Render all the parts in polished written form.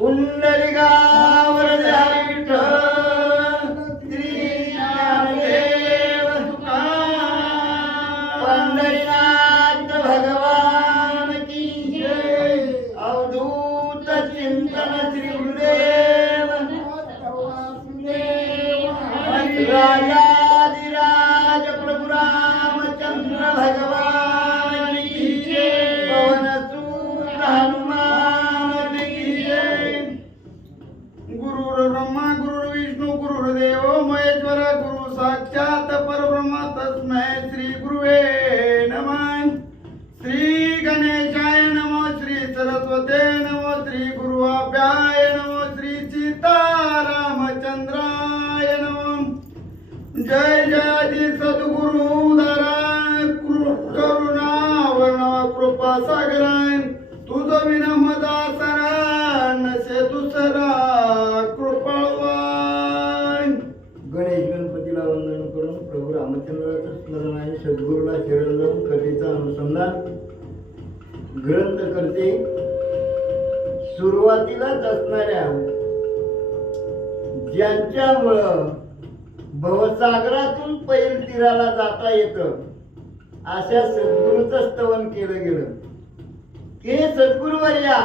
पुंडलिकावर हरी विठ्ठल श्री ज्ञानदेव तुकाराम पंढरीनाथ भगवान की जय। अवधूत चिंतन श्री गुरुदेव राजाधिराज प्रभु रामचंद्र भगवान की जय। पवन सुत हनुमान की जय। गुरुर्ब्रह्मा गुरुर्विष्णू गुरुर्देव महेश्वर गुरु साक्षात परब्रह्म तस्मै श्री गुरुवे नमः। श्री गणेशाय नमः, श्री सरस्वते नमः, श्री गुरुवाभ्याय नमः, श्री सीतारामचंद्राय नमः। जय जय सद्गुरु उदारा करुणा कृपा सागराय तुझ विनमदासरा नसे दुसरा कृपाळवान। गणेश गणपतीला वंदन करून प्रभू रामचंद्राचं स्मरण आणि सद्गुरूला शरण जाऊन कथेचा अनुसंधान ग्रंथ करते। सुरुवातीलाच असणाऱ्या ज्यांच्यामुळं भवसागरातून पैल तीराला जाता येतं अशा सद्गुरूचं स्तवन केलं गेलं की सद्गुरुवर्या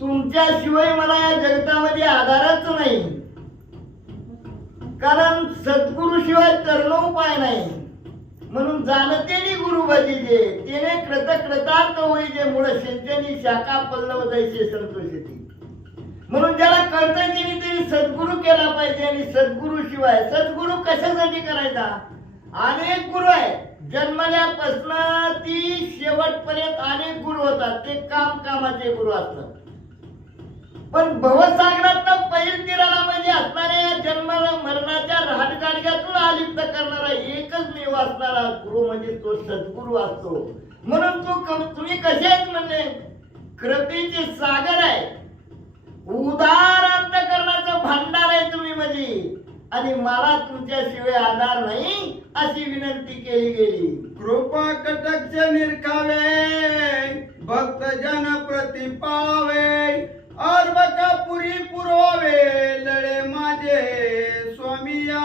तुमच्याशिवाय मला या जगतामध्ये आधारच नाही, कारण सद्गुरूशिवाय तरणोपाय नाही। म्हणून जाणतेनी गुरु भजिजे तेने कृतार्थ होईजे मूळ सिंचनी शाखा पल्लव दैसे संतोषिती। म्हणून ज्याला कळतं त्यांनी तरी सद्गुरू केला पाहिजे। आणि सद्गुरू शिवाय सद्गुरू कशासाठी करायचा? अनेक गुरु आहेत, जन्मल्यापासून ती शेवटपर्यंत अनेक गुरु होतात, ते कामाचे गुरु असतात। पण भवसागरात पैल तीराला म्हणजे असणाऱ्या जन्माला मरणाच्या राहटगाडग्यातून अलिप्त करणारा एकच निव असणारा गुरु म्हणजे तो सद्गुरू असतो। म्हणून तो तुम्ही कसे आहेत म्हणले? कृपेचे सागर आहे, उदार अंतकरणाचं भांडार आहे तुम्ही म्हणजे, आणि मला तुमच्याशिवाय आधार नाही अशी विनंती केली गेली। कृपा कटाक्ष निरखावे भक्त जन प्रति पावे अर्भका पुरी पुरवावे लळे माझे स्वामिया।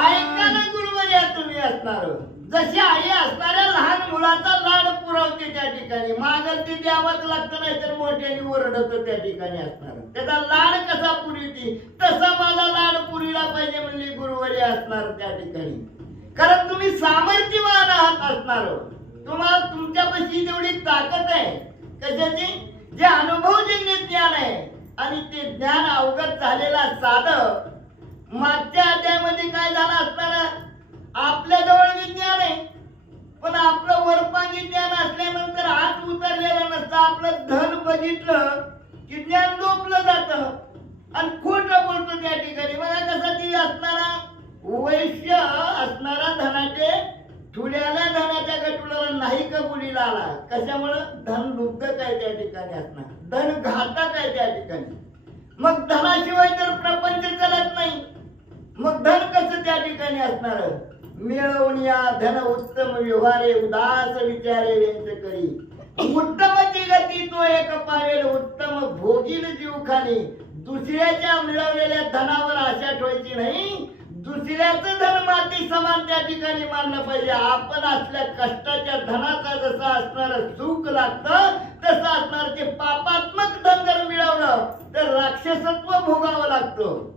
ऐका ना गुरुवर्या, तुम्ही असणार जशी आई असणाऱ्या लहान मुलाचा लाड पुरवते त्या ठिकाणी, मागल ते द्यावंच लागतं, नाही तर मोठ्याने ओरडत त्या ठिकाणी असणार। त्याचा लाड कसा पुरवते तसा माझा लाड पुरीला पाहिजे म्हणली गुरुवर्या असणार त्या ठिकाणी। कारण तुम्ही सामर्थ्यवान आहात असणार, तुम्हाला तुमच्यापाशी तेवढी ताकद आहे। कशाची? जे अनुभवजन्य ज्ञान आहे, आणि ते ज्ञान अवगत झालेला साधक। मागच्या अध्यायामध्ये काय झालं असणार? आपल्या जवळ विज्ञान आहे, पण आपलं वरपांगी ज्ञान असल्यानंतर हात उतरलेला नसतं। आपलं धन बघितलं की ज्ञान लोपलं जातं आणि खोटं बोलतो त्या ठिकाणी। बघा कसा ती असणारा वैश्य असणारा धनाचे ठुल्याला धनाच्या गटुलाला नाही कबुलीला आला। कशामुळे? धन लुब्धक आहे त्या ठिकाणी असणार, धन घातक आहे त्या ठिकाणी। मग धनाशिवाय तर प्रपंच चालत नाही, मग धन कसं त्या ठिकाणी असणार? मिळवण्या धन उत्तम व्यवहारे उदास विचारे व्यंच करी उत्तमची गती तो एक पावेल उत्तम भोगील जीव खाली। दुसऱ्याच्या मिळवलेल्या धनावर आशा ठेवायची नाही, दुसऱ्याचं धन माती समान त्या ठिकाणी मानलं पाहिजे। आपण असल्या कष्टाच्या धनाचा जसं असणार सुख लागतं तसं असणार ते पापात्मक धन जर मिळवलं तर राक्षसत्व भोगावं लागतं,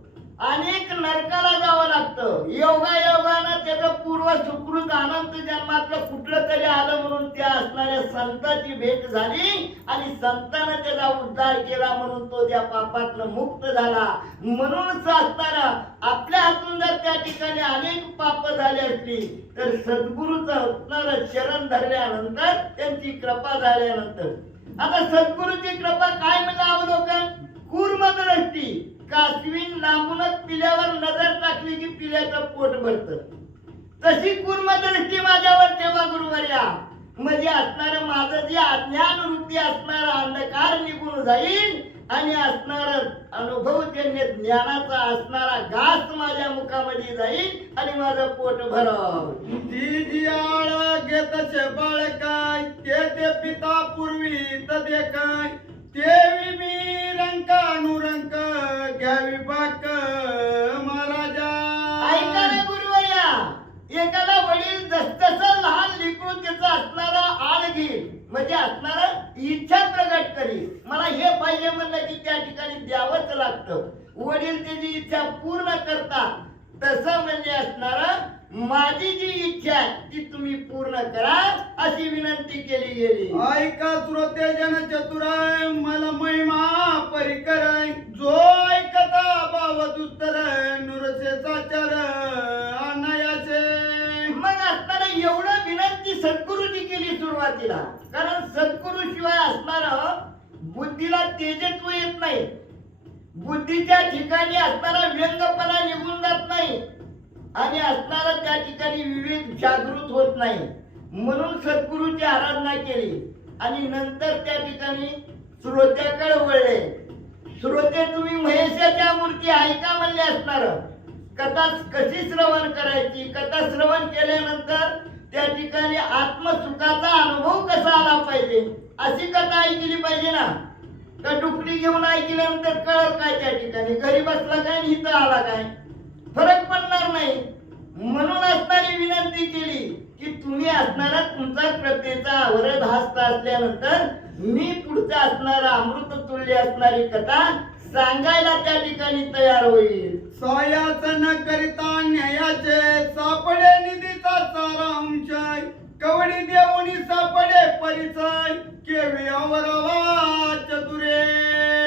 अनेक नरकाला जावं लागतं। योगायोगानं त्याचं पूर्व सुकृत अनंत जन्मातलं कुठलं तरी आलं म्हणून त्या असणाऱ्या संतांची भेट झाली आणि संतानं त्याचा उद्धार केला, म्हणून तो त्या पापातनं मुक्त झाला। म्हणूनच असणारा आपल्या हातून जर त्या ठिकाणी अनेक पाप झाली असली तर सद्गुरूचं असणारं शरण धरल्यानंतर, त्यांची कृपा झाल्यानंतर, आता सद्गुरूची कृपा काय म्हणजे अवलोकन? कूर्मदृष्टी, कासवीन लांबूनच पिल्यावर नजर टाकली की पिल्याचं पोट भरतं, तशी कूर्मदृष्टी माझ्यावर ठेवा गुरुवर्या। म्हणजे असणार माझं जे अज्ञान वृत्ती असणार अंधकार निघून जाईल आणि असणार अनुभवजन्य ज्ञानाचा असणारा घास माझ्या मुखामध्ये जाईल आणि माझं पोट भराव। ती जी आळ घेतसे बाळकाय ते पिता पूर्वी तदे काय ते मी म्हणजे असणार इच्छा प्रगट करी. मला हे पाहिजे म्हणलं की त्या ठिकाणी द्यावंच लागतं. वडील त्याची इच्छा पूर्ण करतात. तसं म्हणजे असणार माझी जी इच्छा आहे ती तुम्ही पूर्ण करा अशी विनंती केली गेली. ऐका श्रोते जन चतुराय मला महिमा परिकर जो ऐकता भाव दुस्तर नुरसेचा चर अनायाचे. मग असताना एवढं विनंती सद्गुरूची केली सुरुवातीला. कारण सद्गुरू शिवाय असणार बुद्धीला तेजत्व येत नाही. बुद्धीच्या ठिकाणी असणारा व्यंगपणा निघून जात नाही आणि असणारा त्या ठिकाणी विवेक जागृत होत नाही. म्हणून सद्गुरूची आराधना केली आणि नंतर त्या ठिकाणी श्रोत्याकडे वळले. श्रोते तुम्ही महेशाच्या मूर्ती ऐका म्हणले असणार. कथा कशी श्रवण करायची, कथा श्रवण केल्यानंतर त्या ठिकाणी आत्मसुखाचा अनुभव कसा आला पाहिजे अशी कथा ऐकली पाहिजे ना. का डुकडी घेऊन ऐकल्यानंतर कळत काय त्या ठिकाणी घरी बसला काय आणि इथं आला काय फरक पडणार नाही. म्हणून असणारी विनंती केली की तुम्ही असणारा तुमचा कृपेचा अवरद हस्त असल्यानंतर मी पुढचा असणारा अमृत तुल्य असणारी कथा सांगायला त्या ठिकाणी तयार होईल. सायाच न करिता न्यायाचे सापडे निधीचा सारांश कवडी देऊनी सापडे परिचय केवी आवरावा चतुरे.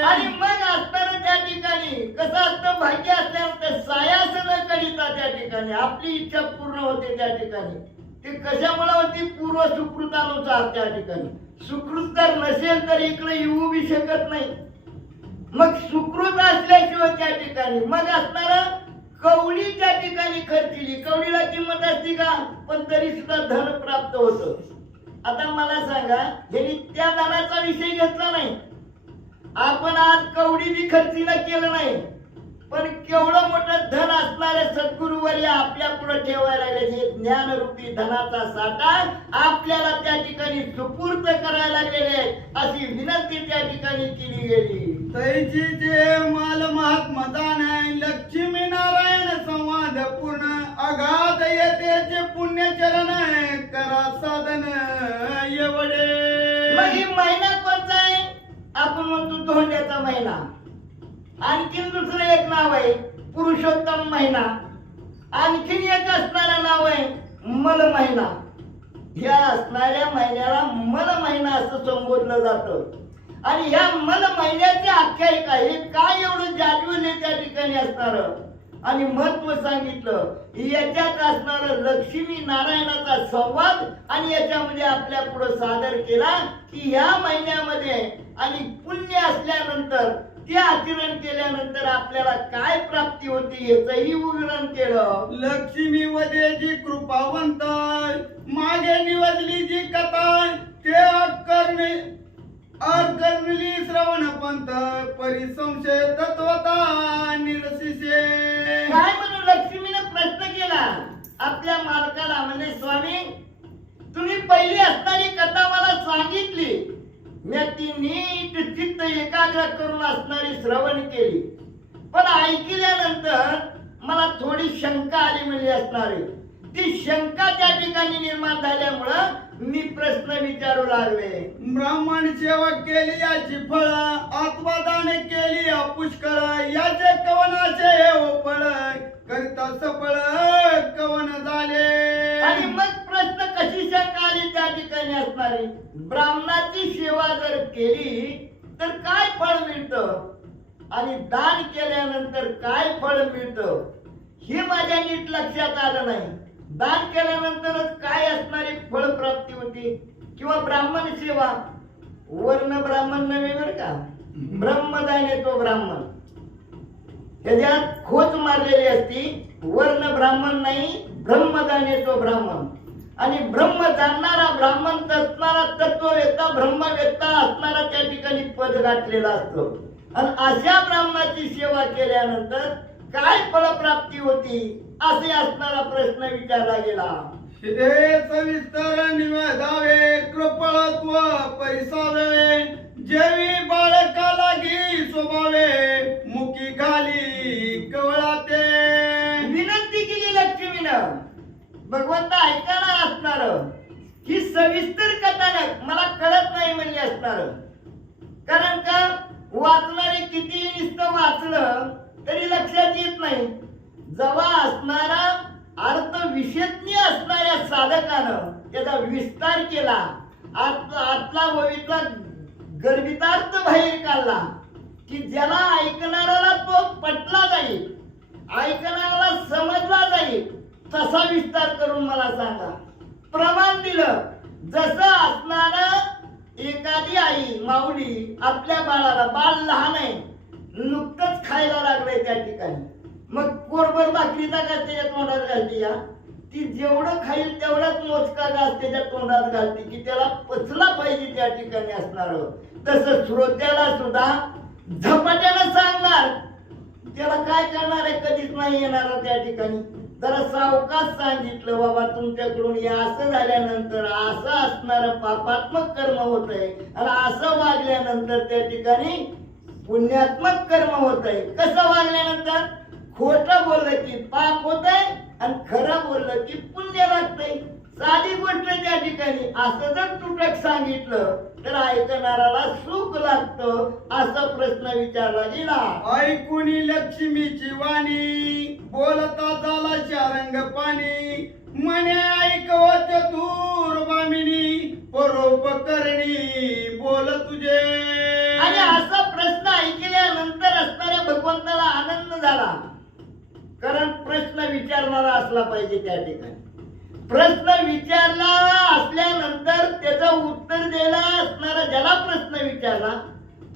आणि मग असताना त्या ठिकाणी कसं असतं भाग्य असल्यानंतर सायास न करिता त्या ठिकाणी आपली इच्छा पूर्ण होते. त्या ठिकाणी ते कशामुळे होती पूर्व सुकृतानुसार. त्या ठिकाणी सुकृत जर नसेल तर इकडे येऊ बी शकत नाही. मग सुकृत असल्याशिवाय त्या ठिकाणी मग असणार कवडी त्या ठिकाणी खर्चिली. कवडीला किंमत असती का पण तरी सुद्धा धन प्राप्त होतं. आता मला सांगा यांनी त्या धनाचा विषय घेतला नाही. आपण आज कवडी बी खर्चीला केलं नाही पण केवढं मोठं धन असणारे सद्गुरूवर आपल्या पुढे ठेवायला लागले. ज्ञानरूपी धनाचा साठा आपल्याला त्या ठिकाणी सुपूर्द करायला लागलेले अशी विनंती त्या ठिकाणी केली गेली. तैची जे माल महात्मा दान लक्ष्मी नारायण संवाद पूर्ण अगाध येतेचे पुण्य चरण करा साधन एवढे. मग ही महिना कोणता आहे आपण म्हणतो धोंड्याचा महिना. आणखीन दुसरं एक नाव आहे पुरुषोत्तम महिना. आणखीन एक असणारा नाव आहे मल महिना. या असणाऱ्या महिन्याला मल महिना असं संबोधलं जातं. आणि या मल महिन्याची आख्यायिका हे काय एवढं जादूने त्या ठिकाणी असणार आणि महत्व सांगितलं. याच्यात असणार लक्ष्मी नारायणाचा संवाद आणि याच्यामध्ये आपल्या पुढे सादर केला की या महिन्यामध्ये आणि पुण्य असल्यानंतर ते आचरण केल्यानंतर आपल्याला काय प्राप्ती होती याचंही विवरण केलं. लक्ष्मी वदे जी कृपावंत मागे निवडली जी कथा ते करली श्रवण पंत परिसंशय तत्वता निरसिसे. काय म्हणून लक्ष्मीने प्रश्न केला आपल्या मालकाला म्हणजे स्वामी तुम्ही पहिली असणारी कथा मला सांगितली. मी ती नीट चित्त एकाग्र करून असणारी श्रवण केली पण ऐकल्यानंतर मला थोडी शंका आली म्हणजे असणारी. ती शंका त्या ठिकाणी निर्माण झाल्यामुळं मी प्रश्न विचारू लागले. ब्राह्मण सेवा केली याची फळ आत्मदान केली पुष्कळ याचे कवनाचे हे फळ करिता सफळ कवन झाले. आणि मग प्रश्न कशी शंका आली त्या ठिकाणी असणारी. ब्राह्मणाची सेवा जर केली तर काय फळ मिळतं आणि दान केल्यानंतर काय फळ मिळतं हे माझ्या नीट लक्षात आलं नाही. दान केल्यानंतरच काय असणारी फळ प्राप्ती होती किंवा ब्राह्मण सेवा वर्ण ब्राह्मण नव्हे बरं का. ब्रह्मदान येतो ब्राह्मण ह्याच्यात खोच मारलेली असती. वर्ण ब्राह्मण नाही ब्रह्मदान येतो ब्राह्मण. आणि ब्रह्म जाणणारा ब्राह्मण असणारा तत्ववेत्ता ब्रह्मवेत्ता असणारा त्या ठिकाणी पद गाठलेला असतो. आणि अशा ब्राह्मणाची सेवा केल्यानंतर काय फलप्राप्ती होती असे असणारा प्रश्न विचारला गेला. हे सविस्तर निवेदावे कृपळत्व परिसावे जेवी बाळका लागी स्वभावे मुखी घाली कवळाते. विनंती केली लक्ष्मीनं. भगवंत ऐकायला असणार ही सविस्तर कथानक मला कळत किती नुसतं वाचलं तरी लक्षात येत नाही. जेव्हा असणारा अर्थ विषयज्ञ असणाऱ्या साधकानं त्याचा विस्तार केला, आतला भवितला गर्भितार्थ बाहेर काढला की ज्याला ऐकणाऱ्याला तो पटला जाईल, ऐकणाऱ्याला समजला जाईल, तसा विस्तार करून मला सांगा. प्रमाण दिलं. जसं असणारं एखादी आई माऊली आपल्या बाळाला, बाळ लहान आहे, नुकतंच खायला लागलंय त्या ठिकाणी, मग कोरभर भाकरीचा घास त्याच्या तोंडात घालते या, ती जेवढं खाईल तेवढाच मोजका घास त्याच्या तोंडात घालते की त्याला पचला पाहिजे त्या ठिकाणी असणार. तसं श्रोत्याला सुद्धा झपाट्यानं सांगणार, त्याला काय करणार आहे, कधीच नाही येणार त्या ठिकाणी. जरा सावकाश सांगितलं, बाबा तुमच्याकडून हे असं झाल्यानंतर असं असणारं पापात्मक कर्म होत आहे आणि असं वागल्यानंतर त्या ठिकाणी पुण्यात्मक कर्म होत आहे. कसं वागल्यानंतर? खोटं बोललं की पाप होत आहे आणि खरं बोललं की पुण्य लागतंय. साधी गोष्ट त्या ठिकाणी. असं जर तुटक सांगितलं तर ऐकणाऱ्याला सुख लागतं, असा प्रश्न विचारला गेला. ऐकुनी लक्ष्मीची वाणी, बोलता झाला शारंग पाणी, म्हणे ऐकव चतुर बामिनी, परोपकरणी बोल तुझे. आणि असा प्रश्न ऐकल्यानंतर असणाऱ्या भगवंताला आनंद झाला, कारण प्रश्न विचारणारा असला पाहिजे त्या ठिकाणी. प्रश्न विचारला असल्यानंतर त्याचं उत्तर द्यायला असणारा, ज्याला प्रश्न विचारला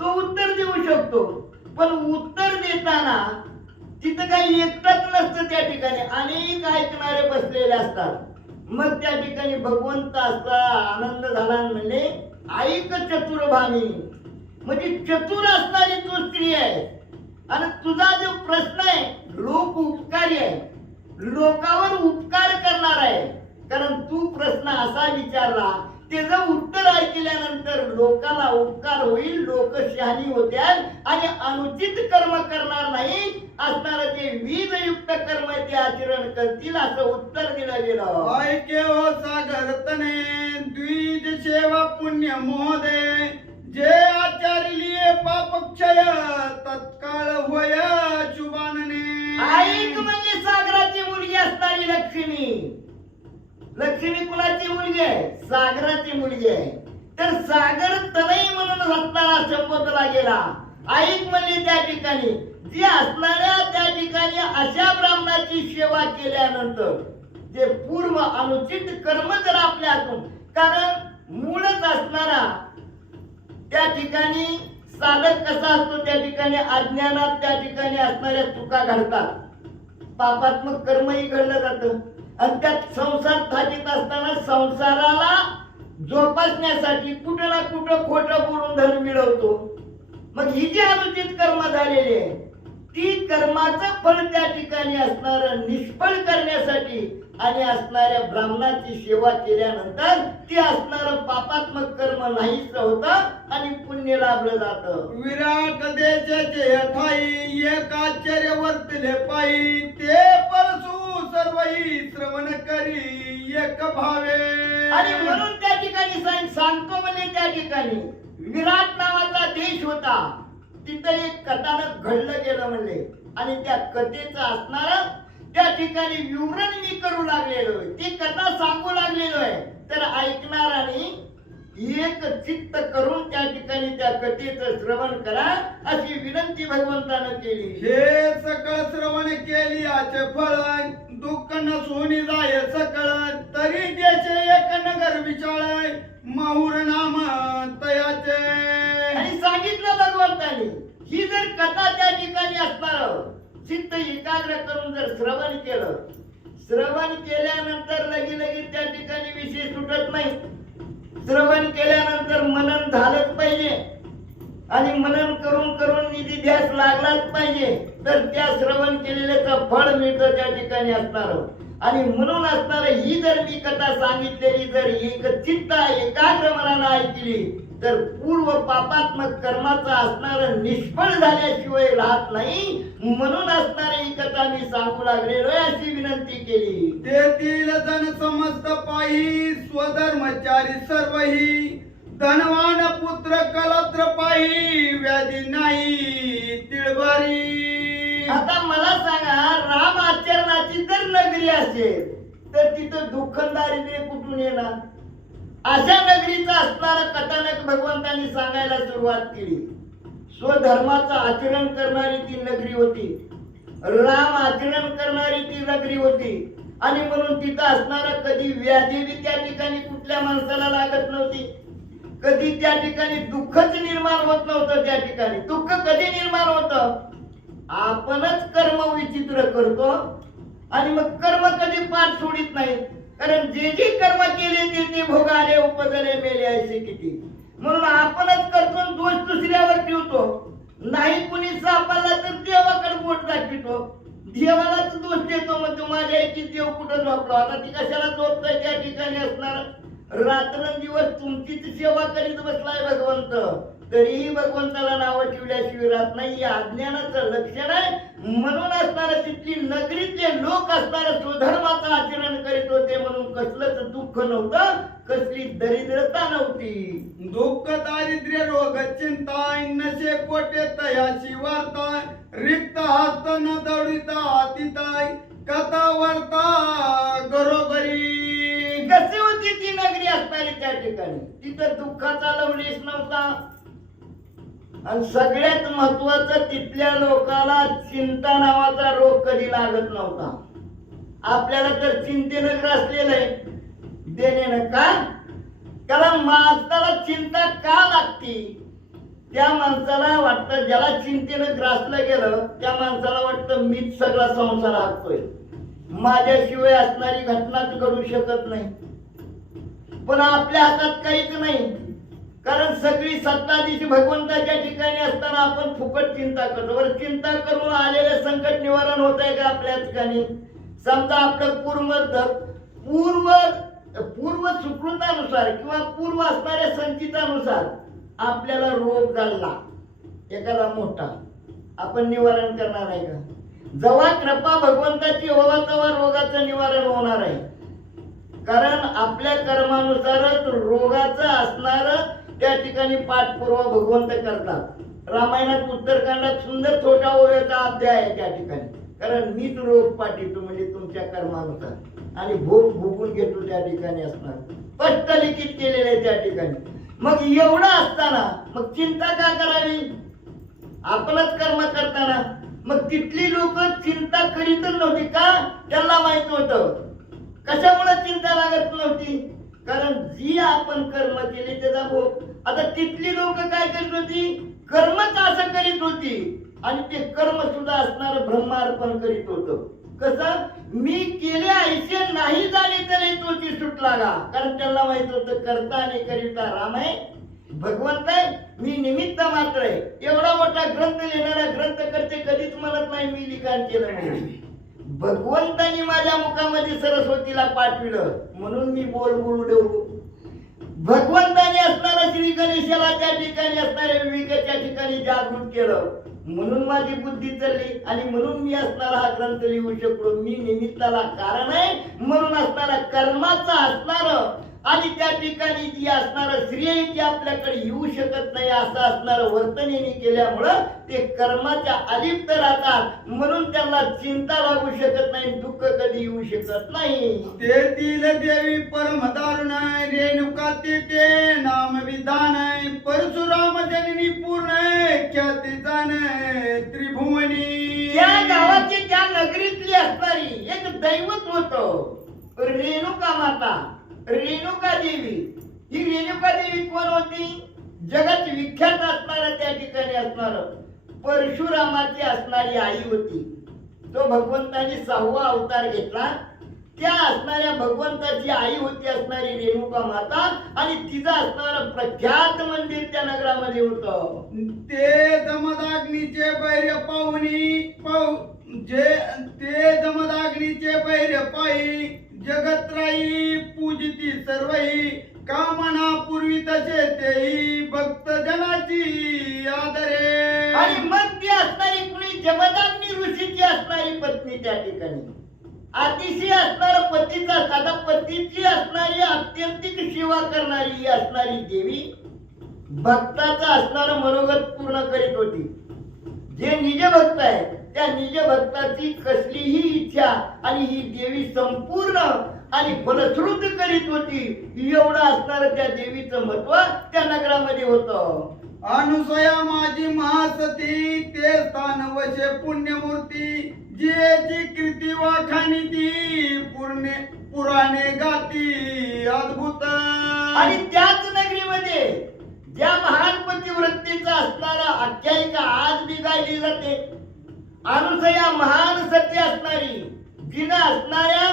तो उत्तर देऊ शकतो. पण उत्तर देताना तिथं काही एकटाच नसतं त्या ठिकाणी, अनेक ऐकणारे बसलेले असतात. मग त्या ठिकाणी भगवंत असला आनंद झाला म्हणजे ऐक चतुर भामिनी, म्हणजे चतुर असणारी तू स्त्री आहे. आणि तुझा जो प्रश्न आहे लोक उपकारी आहे, लोकावर उपकार करणार आहे. कारण तू प्रश्न असा विचारला, त्याचं उत्तर ऐकल्यानंतर लोकाला उपकार होईल, लोक शहाणी होत्याल आणि अनुचित कर्म करणार नाही, असणारं जे वीजयुक्त कर्म ते आचरण करतील, असं उत्तर दिलं गेलं. ऐके हो सागर तने, द्विज सेवा पुण्य मोहदे, जे आचारिलिये पाप क्षय, तत्काळ होय शुभानने. ऐक म्हणजे सागराची मुलगी असणारी लक्ष्मी. लक्ष्मी कुणाची मुलगी आहे? सागराची मुलगी आहे. तर सागर तनई म्हणून असणारा संबोधला गेला. ऐक म्हणजे त्या ठिकाणी जी असणाऱ्या त्या ठिकाणी अशा ब्राह्मणाची सेवा केल्यानंतर जे पूर्व अनुचित कर्म जर आपल्या हातून, कारण मूळच असणारा त्या ठिकाणी साधक कसा असतो, त्या ठिकाणी अज्ञानात त्या ठिकाणी असणाऱ्या चुका घडतात, पापात्मक कर्मही घडलं जातं. आणि त्यात संसार थाटीत असताना संसाराला जोपासण्यासाठी कुठं ना कुठं खोटं बोलून धन मिळवतो. मग ही जी अनुचित कर्म झालेली आहे ती कर्माचं फळ त्या ठिकाणी असणार निष्फळ करण्यासाठी आणि असणाऱ्या ब्राह्मणाची सेवा केल्यानंतर ती असणारं पापात्मक कर्म नाहीच होतं आणि पुण्य लाभलं जातं. विराट देशाचे ठाई, एक आश्चर्य वर्तले पायी, ते परसू सर्वही श्रवण करी एक भावे. आणि म्हणून त्या ठिकाणी सांगतो म्हणजे त्या ठिकाणी विराट नावाचा देश होता, तिथं एक कथानक घडलं गेलं म्हणले. आणि त्या कथेचं असणार त्या ठिकाणी विवरण मी करू लागलेलो आहे, ती कथा सांगू लागलेलो आहे. तर ऐकणाराने एक चित्त करून त्या ठिकाणी त्या कथेचं श्रवण करा अशी विनंती भगवंतानं केली. हे सकळ श्रवण केली याचे फळ, दुःख नसून जाय सकळ, तरी त्याचे एक नगर विचाळ, माहुर नाम तयाचे. आणि सांगितलं भगवंताने, ही जर कथा त्या ठिकाणी असणार चित्त एकाग्र करून जर श्रवण केलं, श्रवण केल्यानंतर लगेच त्या ठिकाणी विषय सुटत नाही. श्रवण केल्यानंतर मनन झालंच पाहिजे आणि मनन करून करून निधी ध्यास लागलाच पाहिजे, तर त्या श्रवण केलेल्याचं फळ मिळतं त्या ठिकाणी असणार. आणि म्हणून असणार ही जर मी कथा सांगितलेली जर एक चित्त एकाग्र मनानं ऐकली तर पूर्व पापात्मक कर्माचा असणार निष्फळ झाल्याशिवाय राहत नाही. म्हणून असणारी ही कथा मी सांगू लागलेलो आहे अशी विनंती केली. तेथील जन समस्त पायी, स्वधर्मचारी सर्वही, धनवान पुत्र कलत्र पायी, व्याधी नाही आता मला सांगा, राम आचरणाची जर नगरी असेल तर तिथं दुःख दारिद्र्य कुठून येणार? अशा नगरीचं असणारं कथानक भगवंतांनी सांगायला सुरुवात केली. स्वधर्माचं आचरण करणारी ती नगरी होती, राम आचरण करणारी ती नगरी होती. आणि म्हणून तिथं असणारा कधी व्याधी बी त्या ठिकाणी कुठल्या माणसाला लागत नव्हती, कधी त्या ठिकाणी दुःखच निर्माण होत नव्हतं. त्या ठिकाणी दुःख कधी निर्माण होतं? आपणच कर्म विचित्र करतो आणि मग कर्म कधी पाठ सोडित नाही. कारण जे जे कर्म केले ते ते भोगाले उपजले मेले ऐसे किती. म्हणून आपणच करतो, दोष दुसऱ्यावर ठेवतो. नाही कुणी सापडला तर देवाकडे बोट दाखवतो, देवालाच दोष देतो. मग तू माझ्या ऐकी देव कुठं झोपला आता, ती कशाला झोपतोय त्या ठिकाणी असणार? रात्रंदिवस तुमचीच सेवा करीत बसलाय भगवंत, तरीही भगवंताला नावं ठेवल्याशिवाय राहत नाही. या अज्ञानाचं लक्षण आहे. म्हणून असणारं तिथली नगरीतले लोक असणारं स्वधर्माचं आचरण करीत होते, म्हणून कसलंच दुःख नव्हतं, कसली दरिद्रता नव्हती. दुःख दारिद्र्य रोग चिंताय नशे कोटे तयाशी वार्ताय रिक्त हस्त न दौडिता अतिताय कथा वार्ता घरोघरी. कशी होती ती नगरी असणारी त्या ठिकाणी? तिथं दुःखाचा लवलेश नव्हता. आणि सगळ्यात महत्वाचं, तिथल्या लोकाला चिंता नावाचा रोग कधी लागत नव्हता. आपल्याला तर चिंतेनं ग्रासलेलं आहे देण्यानं. का? कारण माणसाला चिंता का लागती? त्या माणसाला वाटतं, ज्याला चिंतेनं ग्रासलं गेलं त्या माणसाला वाटतं मीच सगळा संसार हाकतोय, माझ्याशिवाय असणारी घटनाच घडू शकत नाही. पण आपल्या हातात काहीच नाही. कारण सगळी सत्ताधीश भगवंताच्या ठिकाणी असताना आपण फुकट चिंता करतो. बरं, चिंता करून आलेलं संकट निवारण होत आहे का आपल्या ठिकाणी? समजा आपलं पूर्व सुकृतानुसार किंवा पूर्व असणाऱ्या संचितानुसार आपल्याला रोग झाला एखादा मोठा, आपण निवारण करणार आहे का? जेव्हा कृपा भगवंताची होवा तेव्हा रोगाचं निवारण होणार आहे. कारण आपल्या कर्मानुसारच रोगाचं असणारं त्या ठिकाणी पाठपुरावा भगवंत करतात. रामायणात उत्तरकांडात सुंदर छोटा ओव्याचा अध्याय आहे त्या ठिकाणी. कारण मीच रोग पाठवतो म्हणजे तुमच्या कर्मानुसार आणि भोग भोगून घेतो त्या ठिकाणी असणार, स्पष्ट लिखित केलेलं आहे त्या ठिकाणी. मग एवढं असताना मग चिंता का करावी? आपणच कर्म करताना. मग तिथली लोक चिंता करीतच नव्हती का? त्यांना माहित होतं. कशामुळे चिंता लागत नव्हती? कारण जी आपण कर्म केली त्याचा भोग. आता तिथली लोक काय करीत होती? कर्मच असं करीत होती आणि ते कर्म सुद्धा असणार ब्रह्मार्पण करीत होतं. कसं? मी केले ऐसे नाही झाले तरी तोची सुटला का? कारण त्यांना माहित होतं करता आणि करिता राम आहे, भगवंत आहे, मी निमित्त मात्र आहे. एवढा मोठा ग्रंथ लिहिणारा ग्रंथकर्ते कधीच म्हणत नाही मी लिखाण केलं म्हणून. भगवंतानी माझ्या मुखामध्ये सरस्वतीला पाठविलं म्हणून मी बोलू देऊ. भगवंताने असणारा श्री गणेशाला त्या ठिकाणी असणाऱ्या विवेकाच्या ठिकाणी जागृत केलं म्हणून माझी बुद्धी चालली आणि म्हणून मी असणारा हा ग्रंथ लिहू शकलो. मी निमित्ताला कारण आहे म्हणून असणारा कर्माचा असणार आणि त्या ठिकाणी जी असणार श्रेय जी आपल्याकडे येऊ शकत नाही असं असणारं वर्तन यांनी केल्यामुळं ते कर्माच्या अलिप्त राहतात. म्हणून त्यांना चिंता लागू शकत नाही, दुःख कधी येऊ शकत नाही. तेथील देवी परम दारुण रेणुका ते नाम विधान परशुराम जननी पूर्ण ख्याती जाण त्रिभुवनी. त्या गावाची त्या नगरीतली असणारी एक दैवत होत रेणुका माता, रेणुका देवी. ही रेणुका देवी कोण होती? जगात विख्यात असणारा त्या ठिकाणी असणार परशुरामाची असणारी आई होती. तो भगवंताने 6वा अवतार घेतला. त्या असणाऱ्या भगवंताची आई होती असणारी रेणुका माता आणि तिचं असणारं प्रख्यात मंदिर त्या नगरामध्ये होतं. ते जमदाग्नीचे बैर पाहुणी ते जमदाग्नीचे बैर पायी जगत्राई पूजिती सर्वही कामना पूर्वी तसे तेही भक्त जनाची आदरे. आणि मग ती असणारी कुणी जमदाग्नी ऋषीची असणारी पत्नी त्या ठिकाणी अतिशय असणारा पतीचा साधा पतीची असणारी अत्यंतिक सेवा करणारी ही असणारी देवी भक्ताचा असणारं मनोगत पूर्ण करीत होती. जे निज भक्त आहेत त्या निज भक्ताची कसलीही इच्छा आणि ही देवी संपूर्ण आणि फलश्रुत करीत होती. एवढं असणारं त्या देवीचं महत्व त्या नगरामध्ये होतं. अनुसया माझी महासती ते स्थान वशे पुण्यमूर्ती जिची कीर्ती वाखाणी ती पुराणे गाती अद्भुत. आणि त्याच नगरीमध्ये ज्या महान पतिव्रतेचा असणारा आख्यायिका आज बी गायली जाते. अनुसया महान सती असणारी, जिनं असणाऱ्या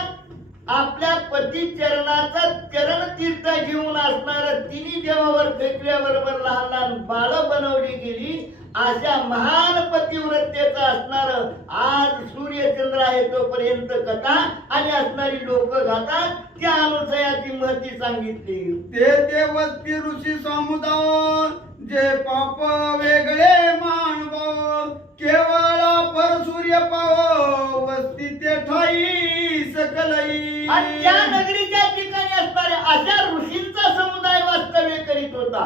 आपल्या पती चरणाचा चरण तीर्थ घेऊन असणारं तिन्ही देवावर फेकल्याबरोबर लहान लहान बाळ बनवली गेली. अशा महान पतिव्रतेचं असणार आज सूर्यचंद्र आहे तोपर्यंत कथा आणि असणारी लोक गातात. त्या अनुसयाची महती सांगितली. ते वस्ती ऋषी समुदाय जे पाप वेगळे मानव केवळ पर सूर्य पाव वस्ती ते ठाई सकलई. आणि त्या नगरीच्या ठिकाणी असणाऱ्या अशा ऋषींचा समुदाय वास्तव्य करीत होता.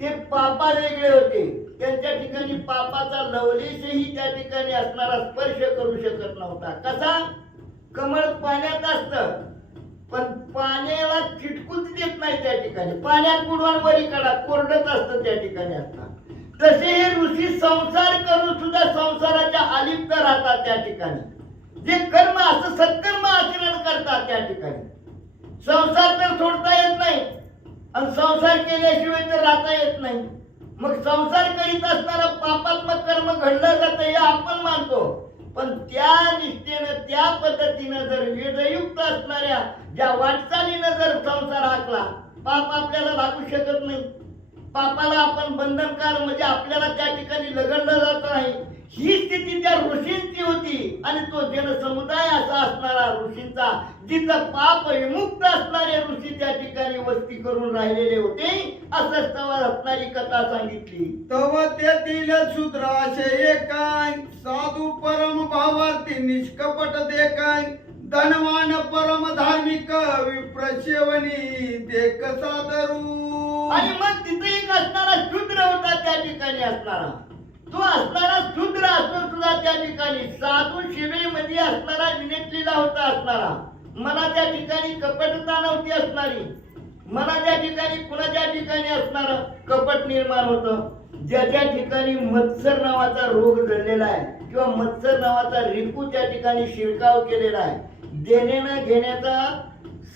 ते पापा वेगळे होते. त्यांच्या ठिकाणी पापाचा लवलेशही त्या ठिकाणी असणारा स्पर्श करू शकत नव्हता. कसा? कमळ पाण्यात असतं पण पाण्याला चिटकूच देत नाही. त्या ठिकाणी पाण्यात बुडवून वरी काढा कोरडत असतं त्या ठिकाणी असतात. तसे हे ऋषी संसार करून सुद्धा संसाराच्या अलिप्त राहतात. त्या ठिकाणी जे कर्म असं सत्कर्म आचरण करतात त्या ठिकाणी संसार तर सोडता येत नाही आणि संसार केल्याशिवाय तर राहता येत नाही. मग संसार करीत असणारा पापात्मक कर्म घडलं जातं हे आपण मानतो. पण त्या निष्ठेनं त्या पद्धतीनं जर वेदयुक्त असणाऱ्या ज्या वाटचालीनं जर संसार हाकला पाप आपल्याला लागू शकत नाही. पापाला आपण बंधनकार म्हणजे आपल्याला त्या ठिकाणी लगडलं जात नाही. ही स्थिती त्या ऋषींची होती आणि तो जनसमुदाय असा असणारा ऋषींचा जिथं पाप विमुक्त असणारे ऋषी त्या ठिकाणी वस्ती करून राहिलेले होते. असं तवा असणारी कथा सांगितली. तव तेथील शूद्राशे एकाय साधू परम भावार्थी निष्कपट देखाय धनवान परम धार्मिक विप्रसेवनी देख सादरू. आणि मग तिथे एक असणारा शूद्र होता त्या ठिकाणी असणारा. तो असणारा शूद्र असून सुद्धा त्या ठिकाणी साधू शिवेमध्ये असणारा विनेतलेला होता असणारा. मनाच्या ठिकाणी कपटता नव्हती असणारी. मनाच्या ठिकाणी कुणाच्या ठिकाणी असणार कपट निर्माण होतं. ज्याच्या ठिकाणी मत्सर नावाचा रोग झालेला आहे किंवा मत्सर नावाचा रिपू त्या ठिकाणी शिरकाव केलेला आहे. देण्यानं घेण्याचा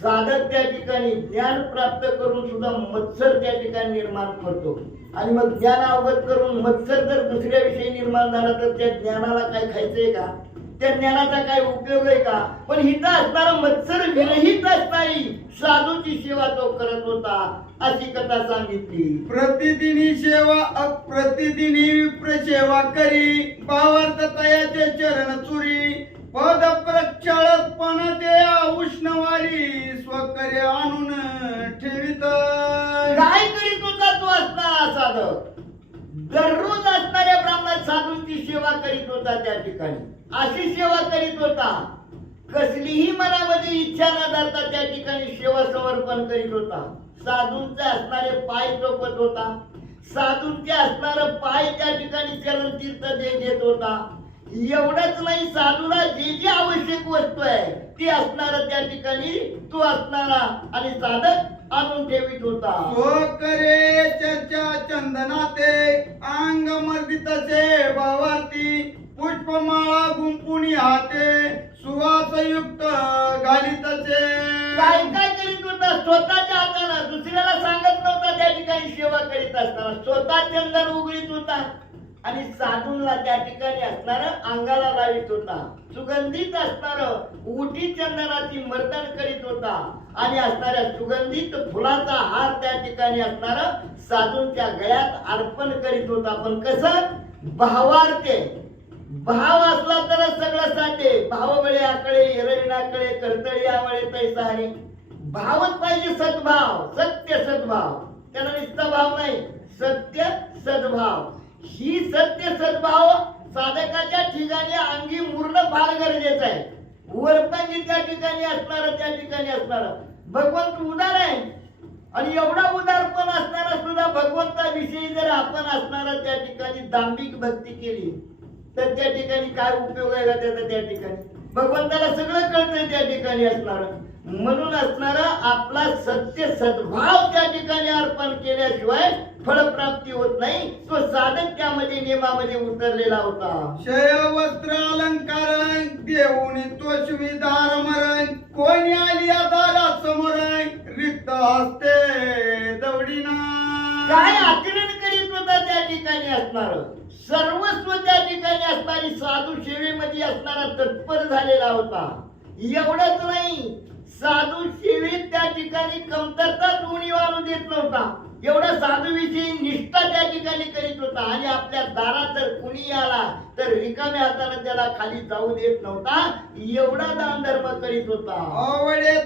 साधक त्या ठिकाणी ज्ञान प्राप्त करून सुद्धा मत्सर त्या ठिकाणी निर्माण करतो. आणि मग ज्ञान अवगत करून मत्सर जर दुसऱ्या विषयी निर्माण झाला तर त्या ज्ञानाला काय खायचंय का? त्या ज्ञानाचा काय उपयोग आहे का? पण हिथं असणारा मत्सर विरहित असणारी साधूची सेवा तो करत होता अशी कथा सांगितली. प्रतिदिनी सेवा अप्रतिदिनी विप्र सेवा करी भावार्थ तयाचे चरण चुरी पद प्रक्षाळपण ते उष्णवारी स्वकर्य आणून ठेवित. काय करीत होता तो असणारा साधक? दररोज असणाऱ्या ब्राह्मण साधूंची सेवा करीत होता. त्या ठिकाणी अशी सेवा करीत होता. कसलीही मनामध्ये इच्छा न धरता त्या ठिकाणी सेवा समर्पण करीत होता. साधूंचे असणारे पाय चोपत होता. साधूंचे असणारं पाय त्या ठिकाणी चरण तीर्थ देत होता. एवढंच नाही, साधूला जे जे आवश्यक वस्तू आहे ती असणारा त्या ठिकाणी तो असणारा आणि साधक आणून ठेवित होता. स्वकरे चर्चा चंदनाते अंग मर्दितसे भावार्थी पुष्पमाळा गुंपुणी हाते सुवासयुक्त घालितसे. काय काय करीत होता? स्वतःच्या हातानं दुसऱ्याला सांगत नव्हता. त्या ठिकाणी सेवा करीत असताना स्वतः चंदन उघडीत होता आणि साधूंना त्या ठिकाणी असणार अंगाला लावित होता. सुगंधित असणार उटी चंदनाची मर्दन करीत होता आणि असणाऱ्या सुगंधित फुलाचा हार त्या ठिकाणी असणार साधूंच्या गळ्यात अर्पण करीत होता. पण कसं? भावार्थे भाव असला तरच सगळं साधे. भावबळे आकळे हिरविनाकळे करतळी आवळे तैसारे. भावच पाहिजे, सद्भाव, सत्य सद्भाव. त्याला नुसता भाव नाही, सत्य सद्भाव. ही सत्य सद्भाव साधकाच्या ठिकाणी अंगी मुरणं फार गरजेचं आहे. वरपांगी त्या ठिकाणी असणार त्या ठिकाणी असणार भगवंत उदार आहे आणि एवढा उदारपण असणारा सुद्धा भगवंताविषयी जर आपण असणारा त्या ठिकाणी दांभिक भक्ती केली तर त्या ठिकाणी काय उपयोग आहे का त्याचा त्या ठिकाणी? भगवंताला सगळं कळतंय त्या ठिकाणी असणार. म्हणून असणार आपला सत्य सद्भाव त्या ठिकाणी अर्पण केल्याशिवाय फळप्राप्ती होत नाही. तो साधक त्यामध्ये नियमामध्ये उतरलेला होता. शय वस्त्र अलंकार देऊन तोषवी दार मरण कोणी आली दारा समोर रिक्त हस्ते दवडीना. काय आचरण करीत होता त्या ठिकाणी असणार? सर्वस्व त्या ठिकाणी असणारी साधू सेवेमध्ये असणारा तत्पर झालेला होता. एवढंच नाही, साधू सेवेत त्या ठिकाणी कमतरता कोणी वाढू देत नव्हता. एवढा साधूविषयी निष्ठा त्या ठिकाणी करीत होता. आणि आपल्या दारात जर कुणी आला तर रिकाम्या हाताने त्याला खाली जाऊ देत नव्हता. एवढा दान धर्म करीत होता. आवडे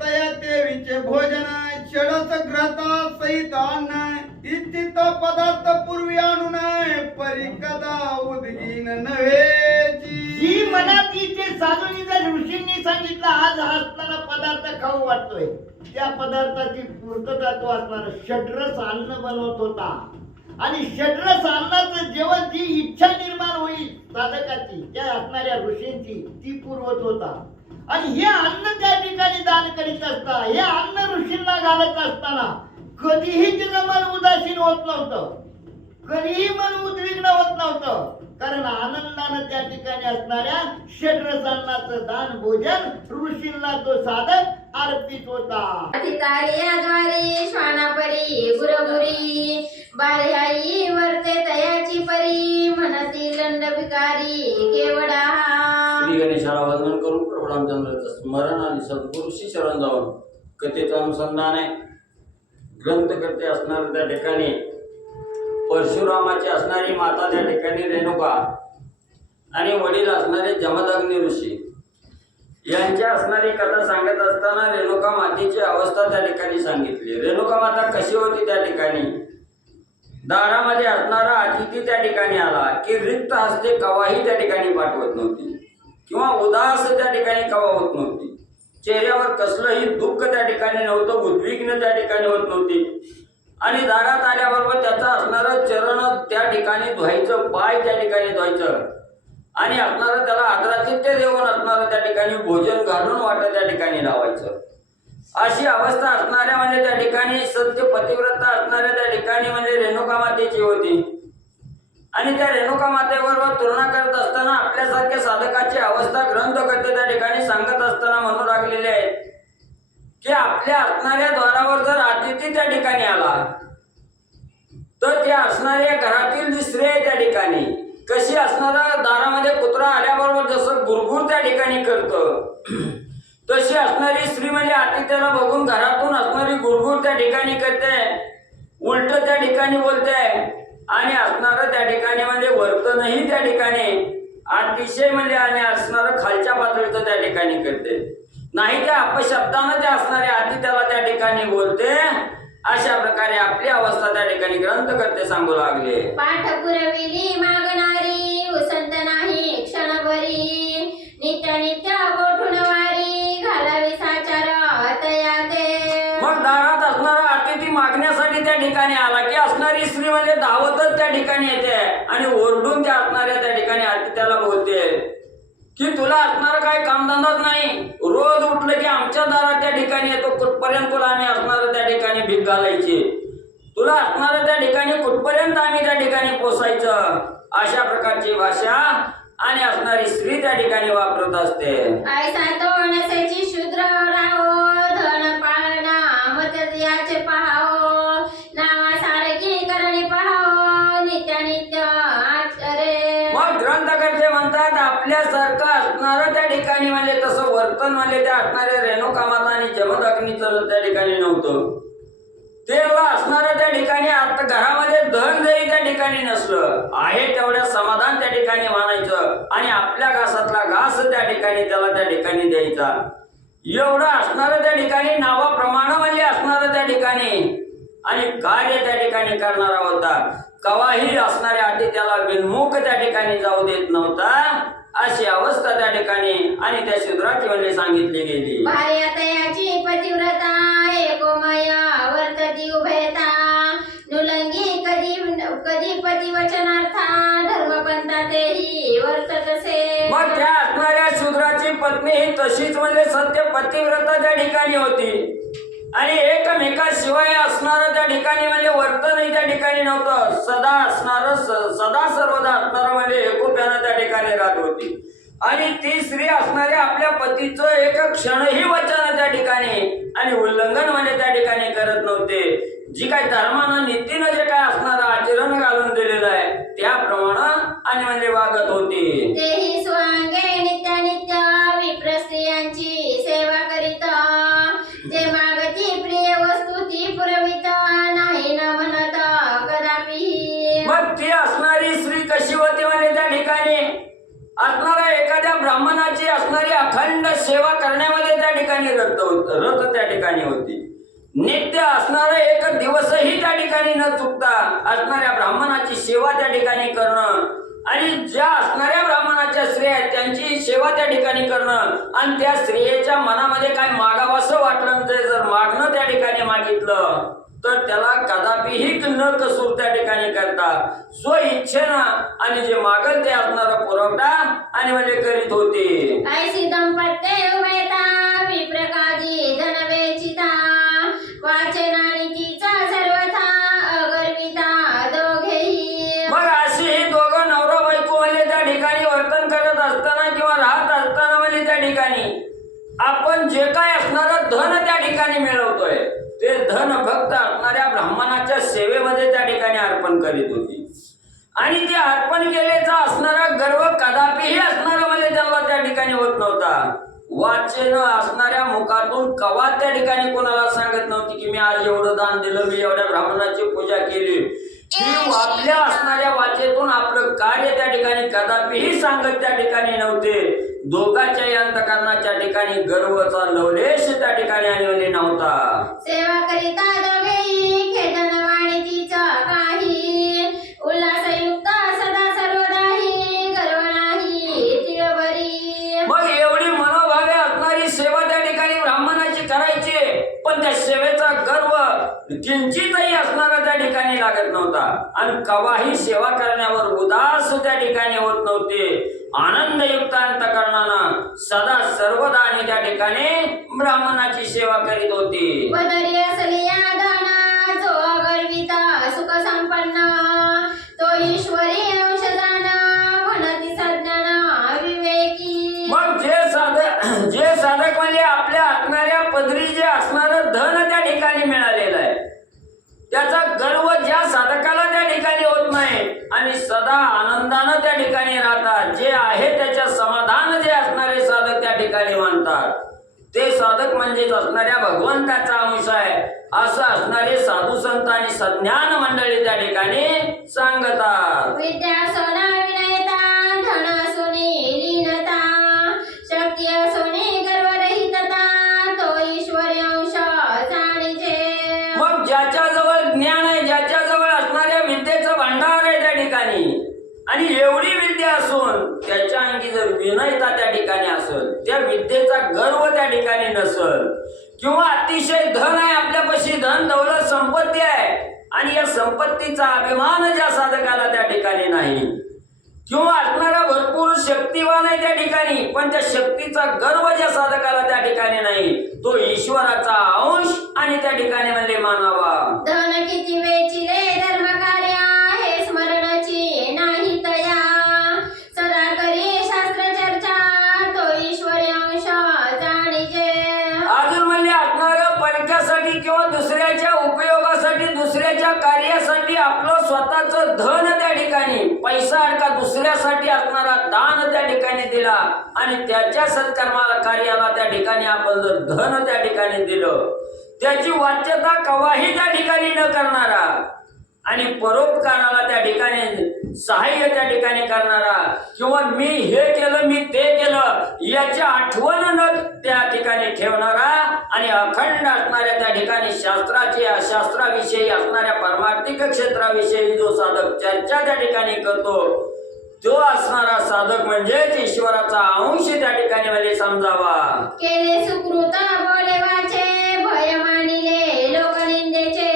तया देवीचे भोजन षडच ग्रथा सहित अन्न इच्छित पदार्थ पूर्वी आणून परी कदा उदगीन नव्हे. जी मनात इथे साधूंनी जर ऋषींनी सांगितलं आज हा असणारा पदार्थ खाऊ वाटतोय, त्या पदार्थाची पूर्तता तो असणार षड्रस अन्न बनवत होता. आणि षड्रस अन्नाचं जेवण जी इच्छा निर्माण होईल साधकाची त्या असणाऱ्या ऋषींची ती पुरवत होता. आणि हे अन्न त्या ठिकाणी दान करीत असता, हे अन्न ऋषींना घालत असताना कधीही तिचं मन उदासीन होत नव्हतं, कधीही मन उद्विग्न होत नव्हतं. कारण आनंदानं त्या ठिकाणी असणाऱ्या षड्रस अन्नाचं दान भोजन ऋषींना तो साधक अर्पित होता. अधिकार्याद्वारे श्वानापरी गुरगुरी बाह्याई वर्ते तयाची परी म्हणती दंड भिकारी केवडा. श्री गणेशाला वंदन करून प्रभू रामचंद्राचं स्मरण आणि सद्गुरूशी शरण जाऊन कथेचं अनुसंधान आहे. ग्रंथकर्ते असणारे त्या ठिकाणी परशुरामाची असणारी माता त्या ठिकाणी रेणुका आणि वडील असणारे जमदग्नी ऋषी यांच्या असणारी कथा सांगत असताना रेणुका मातेची अवस्था त्या ठिकाणी सांगितली. रेणुका माता कशी होती त्या ठिकाणी? दारामध्ये असणारा अतिथी त्या ठिकाणी आला की रिक्त हस्ते कवाही त्या ठिकाणी पाठवत नव्हती किंवा उदास त्या ठिकाणी कवा होत नव्हती. चेहऱ्यावर कसलंही दुःख त्या ठिकाणी नव्हतं, उद्विग्न त्या ठिकाणी होत नव्हती. आणि दारात आल्याबरोबर त्याचं असणारं चरण त्या ठिकाणी धुवायचं, पाय त्या ठिकाणी धुवायचं आणि असणारं त्याला आदरातिथ्य देऊन असणारं त्या ठिकाणी भोजन घालून वाटत त्या ठिकाणी लावायचं. अशी अवस्था असणाऱ्या म्हणजे त्या ठिकाणी सत्य पतिव्रता असणाऱ्या त्या ठिकाणी म्हणजे रेणुका मातेची होती. आणि त्या रेणुका मातेबरोबर तुलना करत असताना आपल्यासारख्या साधकाची अवस्था ग्रंथकर्ते त्या ठिकाणी सांगत असताना म्हणू लागलेले आहेत की आपल्या असणाऱ्या द्वारावर जर अतिथी त्या ठिकाणी आला तर त्या असणाऱ्या घरातील जी स्त्री आहे त्या ठिकाणी कशी असणारा दारामध्ये कुत्रा आल्याबरोबर जसं गुरगुर त्या ठिकाणी करतं तशी असणारी स्त्री म्हणजे अतिथ्याला बघून घरातून असणारी गुरगुर त्या ठिकाणी करते, उलट त्या ठिकाणी बोलते आणि असणारं त्या ठिकाणी म्हणजे वर्तनही त्या ठिकाणी अतिशय म्हणजे आणि असणारं खालच्या पातळीचं त्या ठिकाणी करते. नाही त्या अपशब्दानं त्या असणाऱ्या अतिथ्याला त्या ठिकाणी बोलते. अशा प्रकारे आपली अवस्था त्या ठिकाणी ग्रंथकर्ते सांगू लागले. पाठ पुरविली मागणारी उसंत नाही क्षणभरी नित्य नित्य गोठून वारी घालावी साचार तयाते. मग दारात असणारा अतिथी मागण्यासाठी त्या ठिकाणी आला की असणारी स्त्री म्हणजे धावतच त्या ठिकाणी येते आणि ओरडून त्या असणाऱ्या त्या ठिकाणी अतिथ्याला बोलते की तुला असणार काय कामधंदाच नाही, रोज उठलं की आमच्या दारात त्या ठिकाणी येतो, कुठपर्यंत तुला आम्ही असणार त्या ठिकाणी भीक घालायची, तुला असणार त्या ठिकाणी कुठपर्यंत आम्ही त्या ठिकाणी पोसायचं. अशा प्रकारची भाषा आणि असणारी स्त्री त्या ठिकाणी वापरत असते. ऐसा तो नसेची शूद्र राहो धन पाळना मत याचे पाहावो नावासारखी करणी पाहावो नित्य नित्य आचरे. मग ग्रंथकर्ते म्हणतात आपल्यासारखं असणारं त्या ठिकाणी म्हणजे तसं वर्तन म्हणजे त्या असणाऱ्या रेणुका माता आणि जमदग्नीचं त्या ठिकाणी नव्हतं. तेव्हा असणारं त्या ठिकाणी आता घरामध्ये धन जरी त्या ठिकाणी नसलं आहे तेवढ्या समाधान त्या ठिकाणी मानायचं आणि आपल्या घासातला घास त्या ठिकाणी त्याला त्या ठिकाणी द्यायचा. एवढं असणारं त्या ठिकाणी नावाप्रमाणे म्हणजे असणारं त्या ठिकाणी आणि कार्य त्या ठिकाणी करणारा होता. कवाही असणाऱ्या आधी त्याला बिनमुख त्या ठिकाणी जाऊ देत नव्हता. अशी अवस्था त्या ठिकाणी आणि त्या शूद्राची म्हणजे सांगितली गेली. भार्यातयाची पतिव्रता एकोमय वर्तती उभयता नुलंगी कधी कधी पतिवचनार्था धर्म मग त्या असणाऱ्या शूद्राची पत्नी ही तशीच म्हणजे सत्य पतिव्रता त्या ठिकाणी होती आणि एकमेकाशिवाय असणारं त्या ठिकाणी म्हणजे वर्तनही त्या ठिकाणी नव्हतं. सदा असणारं सदा सर्वदा असणारं म्हणजे एकोप्यानं त्या ठिकाणी राहत होती. आणि ती स्त्री असणाऱ्या आपल्या पतीचं एक क्षणही वचन त्या ठिकाणी आणि उल्लंघन म्हणजे त्या ठिकाणी करत नव्हते. जी काही धर्मानं नीतीनं जे काय असणारं आचरण घालून दिलेलं आहे त्याप्रमाणे आणि म्हणजे वागत होती. तेही स्वांगे नित्यानित्य विप्र स्त्रियांची सेवा करीता, जे मागती प्रिय वस्तू ती पुरविता, नाही न म्हणता कदापि. मग ती असणारी स्त्री कशी होती म्हणजे त्या ठिकाणी असणाऱ्या एखाद्या ब्राह्मणाची असणारी अखंड सेवा करण्यामध्ये त्या ठिकाणी रत त्या ठिकाणी होती. नित्य असणारा एक दिवसही त्या ठिकाणी न चुकता असणाऱ्या ब्राह्मणाची सेवा त्या ठिकाणी करणं आणि ज्या असणाऱ्या ब्राह्मणाच्या स्त्रिया आहेत त्यांची सेवा त्या ठिकाणी करणं आणि त्या स्त्रियेच्या मनामध्ये काय मागावंसं वाटलं ते जर मागणं त्या ठिकाणी मागितलं तर त्याला कदापिही न कसूर त्या ठिकाणी करता स्व इच्छेनं आणि जे मागल ते असणारा पुरवठा आणि म्हणजे करीत होते. ऐसी दंपत्ते उभयता विप्रकाजी धन वेचिता, वाचनानितीचा सर्वथा अगर्विता दोघेही. मग अशी ही दोघं नवरा बायको म्हणजे त्या ठिकाणी वर्तन करत असताना किंवा राहत असताना म्हणजे त्या ठिकाणी आपण जे काय असणारं धन त्या ठिकाणी मिळवतोय ते धन फक्त असणाऱ्या ब्राह्मणाच्या सेवेमध्ये त्या ठिकाणी अर्पण करीत होती. आणि ते अर्पण केल्याचा असणारा गर्व कदापिही असणारा म्हणजे त्यांना त्या ठिकाणी होत नव्हता. वाचन असणाऱ्या मुखातून कवा त्या ठिकाणी कोणाला सांगत नव्हती की मी आज एवढं दान दिलं, मी एवढ्या ब्राह्मणाची पूजा केली. ही आपल्या असणाऱ्या वाचेतून आपलं कार्य त्या ठिकाणी कदापिही सांगत त्या ठिकाणी नव्हते. दोघांच्याही अंतकरणाच्या ठिकाणी गर्वचा लवलेश त्या ठिकाणी आणि नव्हता. सेवा करिता दोघेही खेदन वाणीतीचा काही, उल्हासयुक्त सदा सर्वदाही गर्व नाही तिळभरी. मग एवढी मनोभावे असणारी सेवा त्या ठिकाणी ब्राह्मणाची करायची पण त्या सेवेचा गर्व किंचितही असणारा त्या ठिकाणी लागत नव्हता आणि कवाही सेवा करण्यावर उदास त्या ठिकाणी होत नव्हते. आनंदयुक्त अंतकरणानं सदा सर्वदा आणि त्या ठिकाणी ब्राह्मणाची सेवा करीत होती. पदरी असली दाना जो अगर्विता सुख संपन्न, तो ईश्वरी अंशदान म्हणती सज्ञान विवेकी. मग जे साधक म्हणजे आपल्या असणाऱ्या पदरी जे असणारं धन त्या ठिकाणी मिळालेलं आहे त्याचा गर्व ज्या साधकाला त्या ठिकाणी होत नाही आणि सदा आनंदानं त्या ठिकाणी राहतात, जे आहे त्याच्या समाधान जे असणारे साधक त्या ठिकाणी मानतात ते साधक म्हणजेच असणाऱ्या भगवंताचा अंश आहे असं असणारे साधू संत आणि सज्ञान मंडळी त्या ठिकाणी सांगतात. विद्या सोना विनयता, धन सोनी लीनता, शक्ती सोनी गर्वरहितता, तो ईश्वरी अंश जाणीजे. मग ज्याच्याजवळ ज्ञान आहे, ज्याच्याजवळ असणाऱ्या विद्येचं भांडार आहे त्या ठिकाणी आणि एवढी विद्या असून त्याच्या अंगी जर विनयता त्या ठिकाणी असेल, त्या विद्येचा गर्व त्या ठिकाणी नसेल किंवा अतिशय धन आहे आपल्यापाशी, धन दौलत संपत्ती आहे आणि या संपत्तीचा अभिमान ज्या साधकाला त्या ठिकाणी नाही किंवा असणारा भरपूर शक्तिवान आहे त्या ठिकाणी पण त्या शक्तीचा गर्व ज्या साधकाला त्या ठिकाणी नाही तो ईश्वराचा अंश आणि त्या ठिकाणी म्हणजे मानावा. धन किती वेचिले धर्म कार्य हे स्मरणाची नाही तया, सदा करी शास्त्र चर्चा, तो ईश्वरी अंश जाणीजे. अजून म्हणजे असणारं परक्यासाठी किंवा दुसऱ्याच्या उपयोगासाठी दुसऱ्याच्या कार्यासाठी आपलं स्वतःचं धन त्या ठिकाणी पैसा अडका दुसऱ्यासाठी असणारा दान त्या ठिकाणी दिला आणि त्याच्या सत्कर्माला कार्याला त्या ठिकाणी आपण जर धन त्या ठिकाणी दिलं त्याची वाच्यता कवाही त्या ठिकाणी न करणारा आणि परोपकाराला त्या ठिकाणी सहाय्य त्या ठिकाणी करणारा किंवा मी हे केलं मी ते केलं याची आठवण न त्या ठिकाणी ठेवणारा आणि अखंड असणाऱ्या त्या ठिकाणी शास्त्राचे शास्त्राविषयी असणाऱ्या परमार्थिक क्षेत्राविषयी जो साधक चर्चा त्या ठिकाणी करतो तो असणारा साधक म्हणजेच ईश्वराचा अंश त्या ठिकाणी म्हणजे समजावा. केले सुकृत बोले वाचे, भय मानिले लोकनिंदेचे,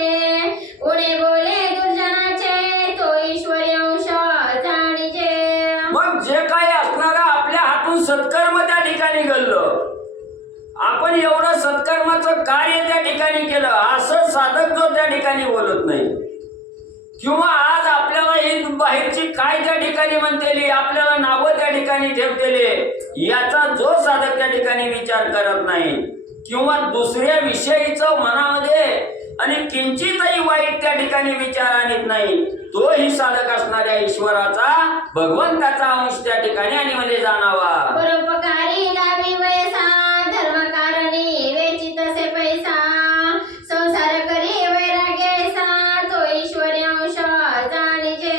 उणे बोले दुर्जनाचे, तो ईश्वरी अंश जाणीजे. मग जे काही असणारा आपल्या आपण सत्कर्म त्या ठिकाणी घडलं, आपण एवढं सत्कर्माचं कार्य त्या ठिकाणी केलं, असं साधक जो त्या ठिकाणी बोलत नाही. किंवा आज आपल्याला ही बाहेरची काय त्या ठिकाणी म्हणतेली, आपल्याला नावं त्या ठिकाणी ठेवतेले, याचा जो साधक त्या ठिकाणी विचार करत नाही किंवा दुसऱ्या विषयीचं मनामध्ये आणि किंचितही वाईट त्या ठिकाणी विचार आणत नाही, तोही साधक असणाऱ्या ईश्वराचा, भगवंताचा अंश त्या ठिकाणी आणि मध्ये जाणावा. परोपकारी लावी वयसा, धर्मकारणी वेचित से पैसा, संसार करी वैराग्यसा, तो ईश्वरी अंश जाणीजे.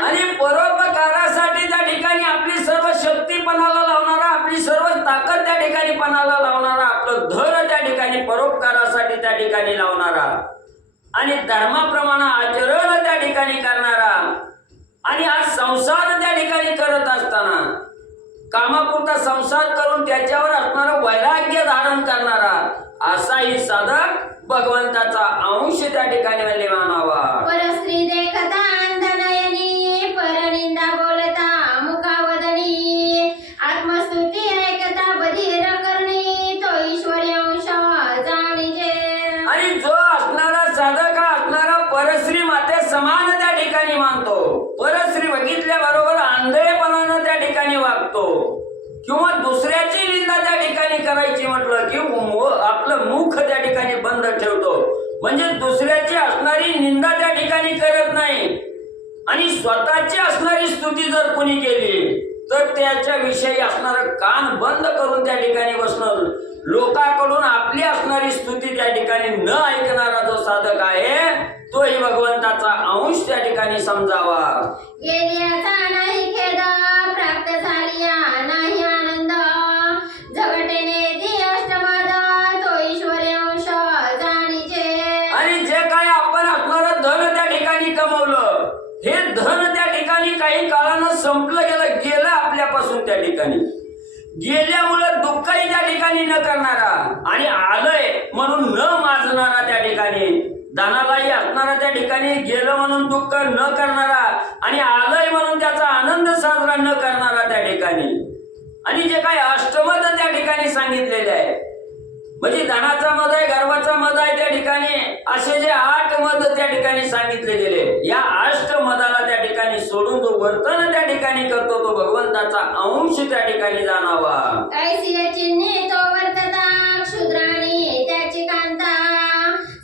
आणि परोपकारासाठी त्या ठिकाणी आपली सर्व शक्ती पणाला लावणारा, आपली सर्व ताकद त्या ठिकाणी पणाला लावणारा, आपलं धन त्या ठिकाणी परोपकारासाठी त्या ठिकाणी लावणारा आणि धर्माप्रमाणे आचरण त्या ठिकाणी करणारा आणि आज संसार त्या ठिकाणी करत असताना कामापुरता संसार करून त्याच्यावर असणारं वैराग्य धारण करणारा असाही साधक भगवंताचा अंश त्या ठिकाणी म्हणजे मानावा. परस्त्री देखता अंधनयनी, परनिंदा बोलता मुखावदनी, आत्मस्तुती ऐकता बधीर करणी, तो ईश्वरी अंश जाणीजे. आणि जो असणारा साधक हा असणारा परश्री माते समान त्या ठिकाणी मानतो, परश्री बघितल्या बरोबर आंधळेपणानं त्या ठिकाणी वागतो किंवा दुसऱ्याची निंदा त्या ठिकाणी करायची म्हटलं की आपलं मुख त्या ठिकाणी बंद ठेवतो, म्हणजे दुसऱ्याची असणारी निंदा त्या ठिकाणी करत नाही आणि स्वतःची असणारी स्तुती जर कोणी केली तर त्याच्या विषयी असणारं कान बंद करून त्या ठिकाणी बसणं, लोकांकडून आपली असणारी स्तुती त्या ठिकाणी न ऐकणारा जो साधक आहे तोही भगवंताचा अंश त्या ठिकाणी समजावा. गेल्याचा नाही खेद, प्राप्त झालिया नाही आनंद, झगटेने दी अष्टमद, तो ईश्वरी अंश जाणीजे. आणि जे काय आपण असणारं धन त्या ठिकाणी कमवलं, हे धन त्या ठिकाणी काही काळानं संपलं गेलं आपल्यापासून त्या ठिकाणी गेल्यामुळं दुःखही त्या ठिकाणी न करणारा आणि आलंय म्हणून न माजणारा त्या ठिकाणी, धनालाही असणारा त्या ठिकाणी गेलं म्हणून दुःख न करणारा आणि आलंय म्हणून त्याचा आनंद साजरा न करणारा त्या ठिकाणी, आणि जे काही अष्टमद त्या ठिकाणी सांगितलेले आहे म्हणजे धनाचा मद आहे, गर्वाचा मद आहे त्या ठिकाणी, असे जे 8 मद त्या ठिकाणी सांगितले गेले, या अष्टमदाला त्या ठिकाणी सोडून जो वर्तन त्या ठिकाणी करतो तो भगवंताचा अंश त्या ठिकाणी जाणावा. कैसिय चिन्हे तो वर्तता, क्षुद्राणी त्याची कांता,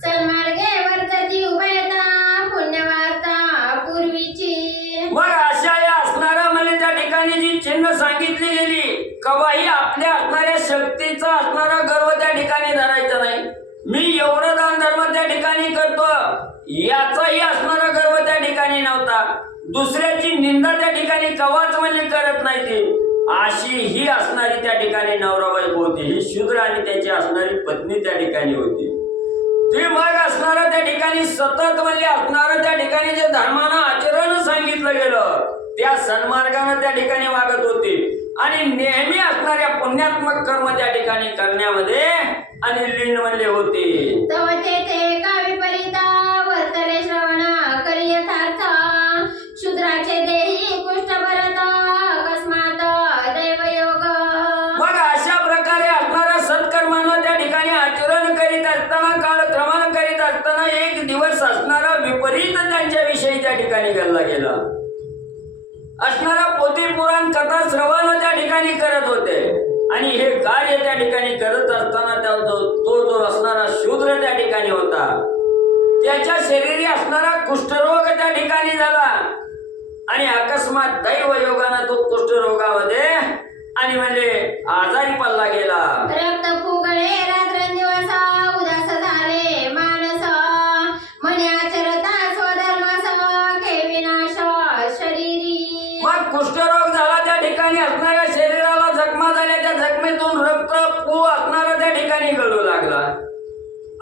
सन्मार्गे वर्तती उभयता, पुण्यवार्ता पूर्वीची. मग अशा या असणारा म्हणजे त्या ठिकाणी जी चिन्ह सांगितली गेली, कवाही आपल्या असणाऱ्या शक्तीचा असणारा गर्व त्या ठिकाणी धरायचा नाही, मी एवढं दान धर्म त्या ठिकाणी करतो याचाही असणारा गर्व त्या ठिकाणी नव्हता, दुसऱ्याची निंदा त्या ठिकाणी कवाच म्हणजे करत नाही ती, अशी ही असणारी त्या ठिकाणी नवरा बायको होती, ही शूद्र आणि त्याची असणारी पत्नी त्या ठिकाणी होती. ती मग असणारा त्या ठिकाणी सतत म्हणजे असणारं त्या ठिकाणी जे धर्मानं आचरण सांगितलं गेलं त्या सन्मार्गानं त्या ठिकाणी वागत होती आणि नेहमी असणाऱ्या पुण्यात्मक कर्म त्या ठिकाणी करण्यामध्ये आणि लीन म्हणले होते. तव तेथे का विपरीता, वर्तले श्रवण करी यथार्थ, शूद्राचे देही कुष्ठ भरत, अकस्मात दैवयोग. मग अशा प्रकारे असणाऱ्या सत्कर्मानं त्या ठिकाणी आचरण करीत असताना, कालक्रमानं करीत असताना एक दिवस असणारा विपरीत त्यांच्या विषयी त्या ठिकाणी घडला गेला. असणारा पोथी पुराण कथा श्रवण त्या ठिकाणी करत होते आणि हे कार्य त्या ठिकाणी करत असताना तो जो असणारा शूद्र त्या ठिकाणी होता त्याच्या शरीरी असणारा कुष्ठरोग त्या ठिकाणी झाला आणि अकस्मात दैव योगानं तो कुष्ठरोगामध्ये आणि म्हणजे आजारी पडला गेला. रक्त फुगळे रात्रंदिवस, उदास झाले मानस, म्हणे आचरता स्वधर्मास, केविनाश शरीरी. मग कुष्ठरोग झाला त्या ठिकाणी असणाऱ्या शरीराला जखमा झाल्या, त्या जखमेतून रक्त पू असणारा त्या ठिकाणी गळू लागला,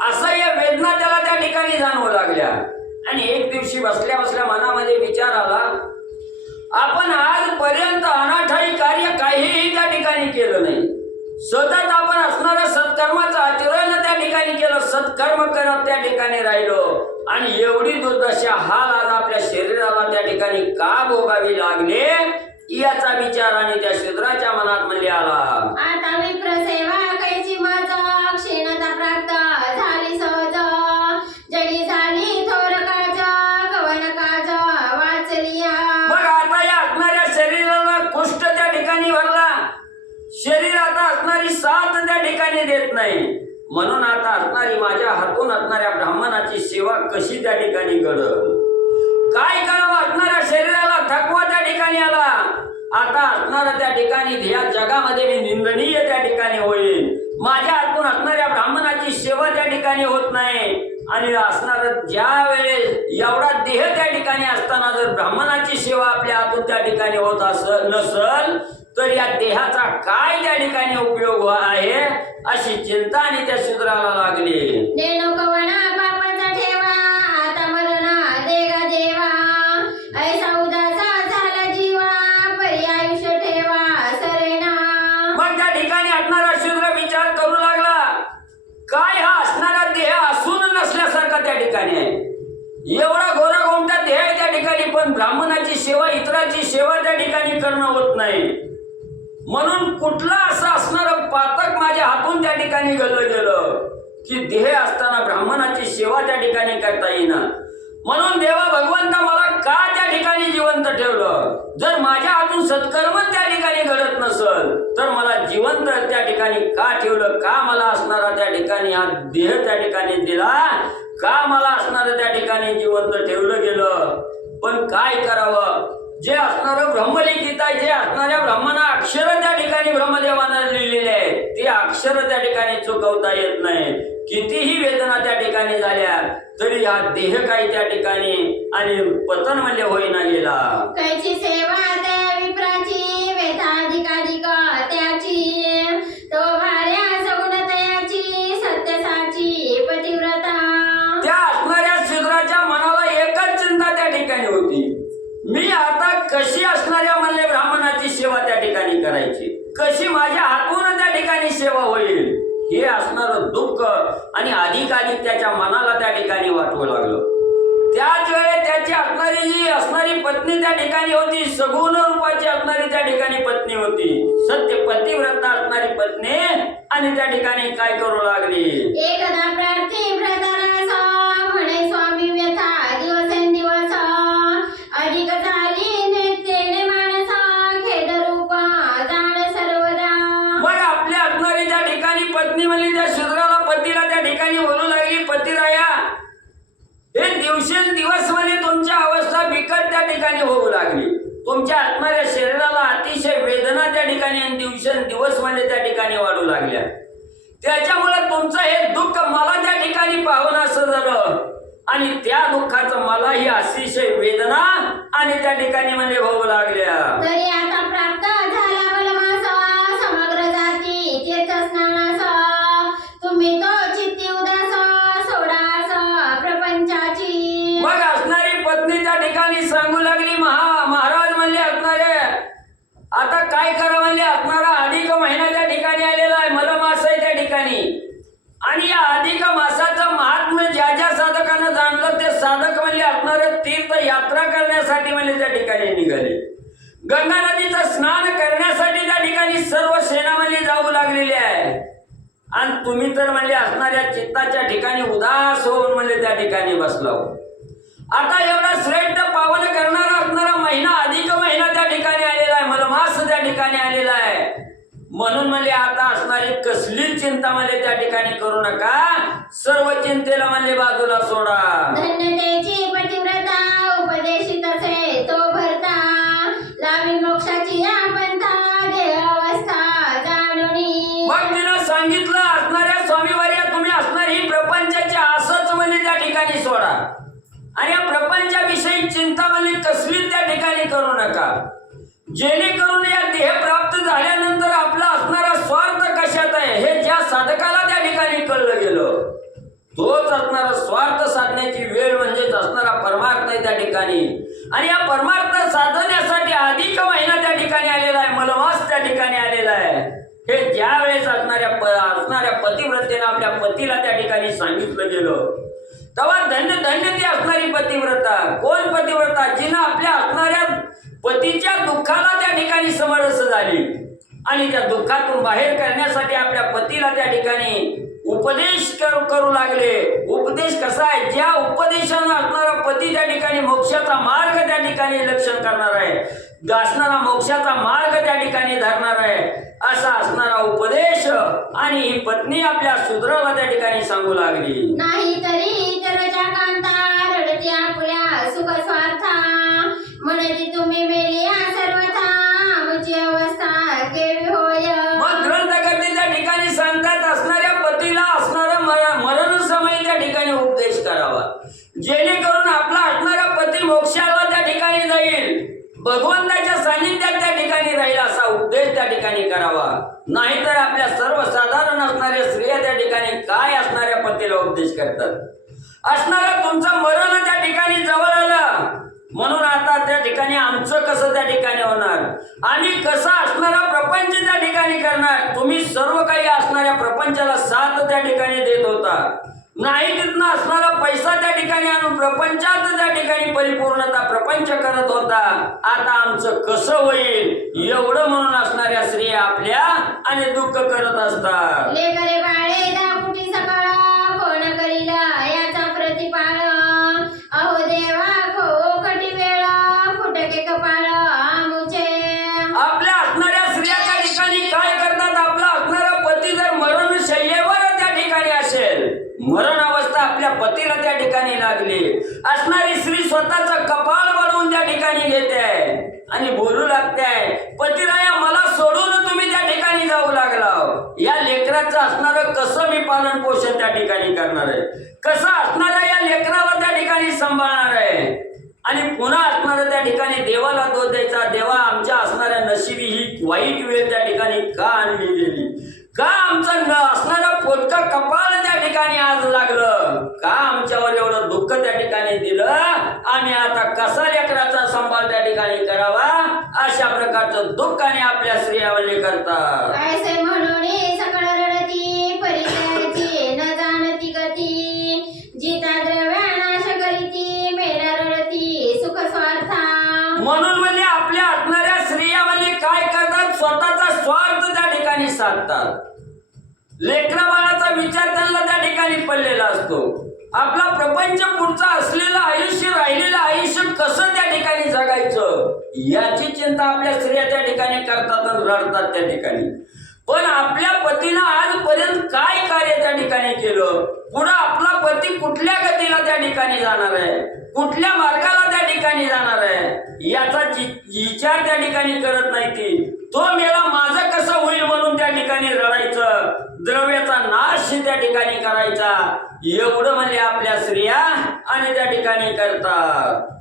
असह्य वेदना त्याला त्या ठिकाणी जाणवू लागल्या आणि एक दिवशी बसल्या बसल्या मनामध्ये विचार आला, आपण आजपर्यंत अनाठाई कार्य काहीही त्या ठिकाणी केलं नाही, सतत आपण असणारं सत्कर्माचं आचरण त्या ठिकाणी केलं, सत्कर्म करत त्या ठिकाणी राहिलो आणि एवढी दुर्दशा हाल आज आपल्या शरीराला त्या ठिकाणी का भोगावी लागले याचा विचार आणि त्या शूद्राच्या मनात म्हणले आला. आता विप्र सेवा कैची मज क्षीणता प्राप्त झाली सहज जगी झाली थोर काज कवन काज वाचलिया. मग आता या असणाऱ्या शरीराला कुष्ठ त्या ठिकाणी भरला, शरीर आता असणारी साथ त्या ठिकाणी देत नाही, म्हणून आता असणारी माझ्या हातून असणाऱ्या ब्राह्मणाची सेवा कशी त्या ठिकाणी घडल, काय करावं. असणाऱ्या शरीराला थकवा त्या ठिकाणी आला, आता असणारा त्या ठिकाणी या जगामध्ये मी निंदनीय त्या ठिकाणी होईल. माझ्या हातून असणाऱ्या ब्राह्मणाची सेवा त्या ठिकाणी होत नाही, आणि असणार ज्या वेळेस एवढा देह त्या ठिकाणी असताना जर ब्राह्मणाची सेवा आपल्या हातून त्या ठिकाणी होत नसल तर या देहाचा काय त्या ठिकाणी उपयोग आहे, अशी चिंता आणि त्या शूद्राला लागली. नेणू कवना पापाचा ठेवा आता मरणा देगा देवा ऐसा उदासा झाला जीवा परी आयुष्य ठेवा सरेना. मग त्या ठिकाणी असणारा शूद्र विचार करू लागला, काय हा असणारा देह असून नसल्यासारखा त्या ठिकाणी आहे. एवढा गोरा गोमटा देह आहे त्या ठिकाणी, पण ब्राह्मणाची सेवा इतराची सेवा त्या ठिकाणी करणं होत नाही. म्हणून कुठला असं असणारं पातक माझ्या हातून त्या ठिकाणी घडलं गेलं की देह असताना ब्राह्मणाची सेवा त्या ठिकाणी करता येईना. म्हणून देवा भगवंता मला का त्या ठिकाणी जिवंत ठेवलं. जर माझ्या हातून सत्कर्म त्या ठिकाणी घडत नसल तर मला जिवंत त्या ठिकाणी का ठेवलं, का मला असणारा त्या ठिकाणी हा देह त्या ठिकाणी दिला, का मला असणारं त्या ठिकाणी जिवंत ठेवलं गेलं. पण काय करावं, जे असणारं ब्रह्मलिखित आहे, जे असणाऱ्या ब्रह्मना अक्षर त्या ठिकाणी ब्रह्मदेवानं लिहिलेले आहेत, ते अक्षर त्या ठिकाणी चुकवता येत नाही. कितीही वेदना त्या ठिकाणी झाल्या तरी हा देह काही त्या ठिकाणी आणि पतन म्हणजे होईना गेला. कैची सेवा त्या विप्राची व्यथा अधिकाधिक त्याची तो भार्या सगुणतयाची सत्यसाची पतिव्रता. त्या असणाऱ्या शूद्राच्या मनाला एकच चिंता त्या ठिकाणी होती, मी आता कशी असणाऱ्या म्हणले ब्राह्मणाची सेवा त्या ठिकाणी करायची, कशी माझ्या हातून त्या ठिकाणी सेवा होईल, हे असणारं दुःख आणि अधिकाधिक त्याच्या मनाला त्या ठिकाणी वाटवू लागलं. त्याच वेळेस त्याची असणारी जी असणारी पत्नी त्या ठिकाणी होती, सगुण रूपाची असणारी त्या ठिकाणी पत्नी होती, सत्य पतिव्रता असणारी पत्नी, आणि त्या ठिकाणी काय करू लागली. एकदा प्रार्थी व्रतरस म्हणे स्वामी व्यथा दिवसेंदिवस अधिक झाली नेत्याने माणस खेद रूप जाण सर्वदा. मग आपल्या असणारी त्या ठिकाणी पत्नी म्हणली त्या शूद्राला, पतीला त्या ठिकाणी बोलू लागली, पतिराया हे दिवसेंदिवस म्हणजे तुमच्या अवस्था बिकट त्या ठिकाणी होऊ लागली, तुमच्या असणाऱ्या शरीराला अतिशय वेदना त्या ठिकाणी आणि दिवसेंदिवस म्हणजे त्या ठिकाणी वाढू लागल्या. त्याच्यामुळे तुमचं हे दुःख मला त्या ठिकाणी पाहून असं झालं, आणि त्या दुःखाचं मलाही अतिशय वेदना आणि त्या ठिकाणी म्हणजे होऊ लागल्या. तरी आता प्राप्त झाला बलमास समग्र जाती तीर्थ स्नानास तुम्ही तो चित्ती उदास सोडास प्रपंचाची. मग असणारी पत्नी त्या ठिकाणी सांगू लागली, महाराज म्हणले असणारे आता काय करा म्हणले, असणारा अधिक महिना त्या ठिकाणी आलेला आहे, मलमास आहे त्या ठिकाणी, आणि या अधिक मासाचं महात्म्य ज्या ज्या साधकानं जाणलं ते साधक म्हणले असणारे तीर्थ यात्रा करण्यासाठी म्हणले त्या ठिकाणी निघाले, गंगा नदीचं स्नान करण्यासाठी त्या ठिकाणी सर्व सेना म्हणले जाऊ लागलेली आहे, आणि तुम्ही तर म्हणले असणाऱ्या चित्ताच्या ठिकाणी उदास होऊन म्हणले त्या ठिकाणी बसला. आता एवढा श्रेष्ठ पावन करणारा असणारा महिना अधिक महिना त्या ठिकाणी आलेला आहे, मलमास त्या ठिकाणी आलेला आहे, म्हणून म्हणले आता असणारी कसली चिंता म्हणले त्या ठिकाणी करू नका, सर्व चिंतेला म्हणले बाजूला सोडा. धन्यतेची पतिव्रता उपदेशित असे तो भरता लावी मोक्षाची आपंता देह अवस्था जाणूनी. मग तिनं सांगितलं असणाऱ्या स्वामीवर्या तुम्ही असणारी ही प्रपंचाची आसच म्हणले त्या ठिकाणी सोडा, आणि या प्रपंचाविषयी चिंता म्हणले कसली त्या ठिकाणी करू नका, जेणेकरून या देह प्राप्त झाल्यानंतर आपला असणारा स्वार्थ कशात आहे हे ज्या साधकाला त्या ठिकाणी कळलं गेलं, तोच असणारा स्वार्थ साधण्याची वेळ म्हणजेच असणारा परमार्थ आहे त्या ठिकाणी, आणि या परमार्थ साधण्यासाठी अधिक महिना त्या ठिकाणी आलेला आहे, मलमास त्या ठिकाणी आलेला आहे. हे ज्या वेळेस असणाऱ्या पतिव्रतेने आपल्या पतीला त्या ठिकाणी सांगितलं गेलं, तेव्हा धन्य धन्य ती असणारी पतिव्रता. कोण पतिव्रता? जिनं आपल्या असणाऱ्या पतीच्या दुःखाला त्या ठिकाणी समरस झाली आणि त्या दुःखातून बाहेर करण्यासाठी आपल्या पतीला त्या ठिकाणी उपदेश करू लागले. उपदेश कसा आहे? ज्या उपदेशानं असणारा पती त्या ठिकाणी मोक्षाचा मार्ग त्या ठिकाणी लक्षण करणार आहे, असणारा मोक्षाचा मार्ग त्या ठिकाणी धरणार आहे, असा असणारा उपदेश आणि ही पत्नी आपल्या शूद्राला त्या ठिकाणी सांगू लागली. नाही तरी इतरच्या कांता रडते आपल्या सुख स्वार्था म्हणते तुम्ही मेली सर्वथा आमची अवस्था केवी होय. मग ग्रंथकर्ते त्या ठिकाणी सांगतात असणाऱ्या पतीला असणारा मरण समय त्या ठिकाणी उपदेश करावा, जेणेकरून आपला असणारा पती मोक्षाला त्या ठिकाणी जाईल, भगवंताच्या सानिध्यात त्या ठिकाणी राहील असा उपदेश त्या ठिकाणी करावा. नाहीतर आपल्या सर्वसाधारण असणाऱ्या स्त्रिया त्या ठिकाणी काय असणाऱ्या पतीला उपदेश करतात? असणारा तुमचं मरण त्या ठिकाणी जवळ आलं म्हणून आता त्या ठिकाणी आमचं कसं त्या ठिकाणी होणार, आम्ही कसा असणारा प्रपंच त्या ठिकाणी करणार? तुम्ही सर्व काही असणाऱ्या प्रपंचाला साथ त्या ठिकाणी देत होता, नाही तिथनं असणारा पैसा त्या ठिकाणी आणून प्रपंचात त्या ठिकाणी परिपूर्णता प्रपंच करत होता. आता आमचं कसं होईल एवढं म्हणून असणाऱ्या स्त्रिया आपल्या आणि दुःख करत असतात. लेकरे बाळे दापुटी सकाळ कोण करील याचा प्रतिपाळ अहो देवा खो खटी वेळ फुटके कपाळ आमुचे. आपल्या असणाऱ्या स्त्रिया त्या ठिकाणी काय करतात? आपला असणारा पती जर मरण शय्येवर त्या ठिकाणी असेल, मरण अवस्था आपल्या पतीला त्या ठिकाणी लागली, असणारी स्त्री स्वतःचं कपाळ बनवून त्या ठिकाणी घेते आणि बोलू लागते, पतिराया मला सोडून तुम्ही त्या ठिकाणी जाऊ लागला, या लेकराचं असणारं कसं मी पालन पोषण त्या ठिकाणी करणार आहे, कसं असणाऱ्या या लेकराला त्या ठिकाणी सांभाळणार आहे. आणि पुन्हा असणारं त्या ठिकाणी देवाला दोष द्यायचा, देवा आमच्या असणाऱ्या नशिबी ही वाईट वेळ त्या ठिकाणी का आणली गेली, का आमचं असणारं पोटकं कपाळ त्या ठिकाणी आज लागलं, का आमच्यावर एवढं दुःख त्या ठिकाणी दिलं, आम्ही आता कसा लेकराचा सांभाळ त्या ठिकाणी करावा, अशा प्रकारचं दुःखाने आपल्या स्त्रियावली करतात. ऐसे म्हणून सकळ रडती परिचयाची न जाणती गती जिता द्रव्यानाश करीती मेला रडती सुख स्वार्था. म्हणून म्हणजे आपल्या असणाऱ्या स्त्रियावली काय करतात? स्वतःचा स्वार्थ त्या ठिकाणी साधतात. लेकरा बाळाचा विचार त्यांना त्या ठिकाणी पडलेला असतो. आपला प्रपंच पुढचा असलेलं आयुष्य, राहिलेलं आयुष्य कसं त्या ठिकाणी जगायचं याची चिंता आपल्या स्त्रिया त्या ठिकाणी करतात आणि रडतात त्या ठिकाणी. पण आपल्या पतीनं आजपर्यंत काय कार्य त्या ठिकाणी केलं, पुढं आपला पती कुठल्या गतीला त्या ठिकाणी जाणार आहे, कुठल्या मार्गाला त्या ठिकाणी जाणार आहे याचा विचार त्या ठिकाणी करत नाही. ती तो मेला माझं कसं होईल म्हणून त्या ठिकाणी रडायचं, द्रव्याचा नाश त्या ठिकाणी करायचा, एवढं म्हणजे आपल्या स्त्रिया आणि त्या ठिकाणी करतात.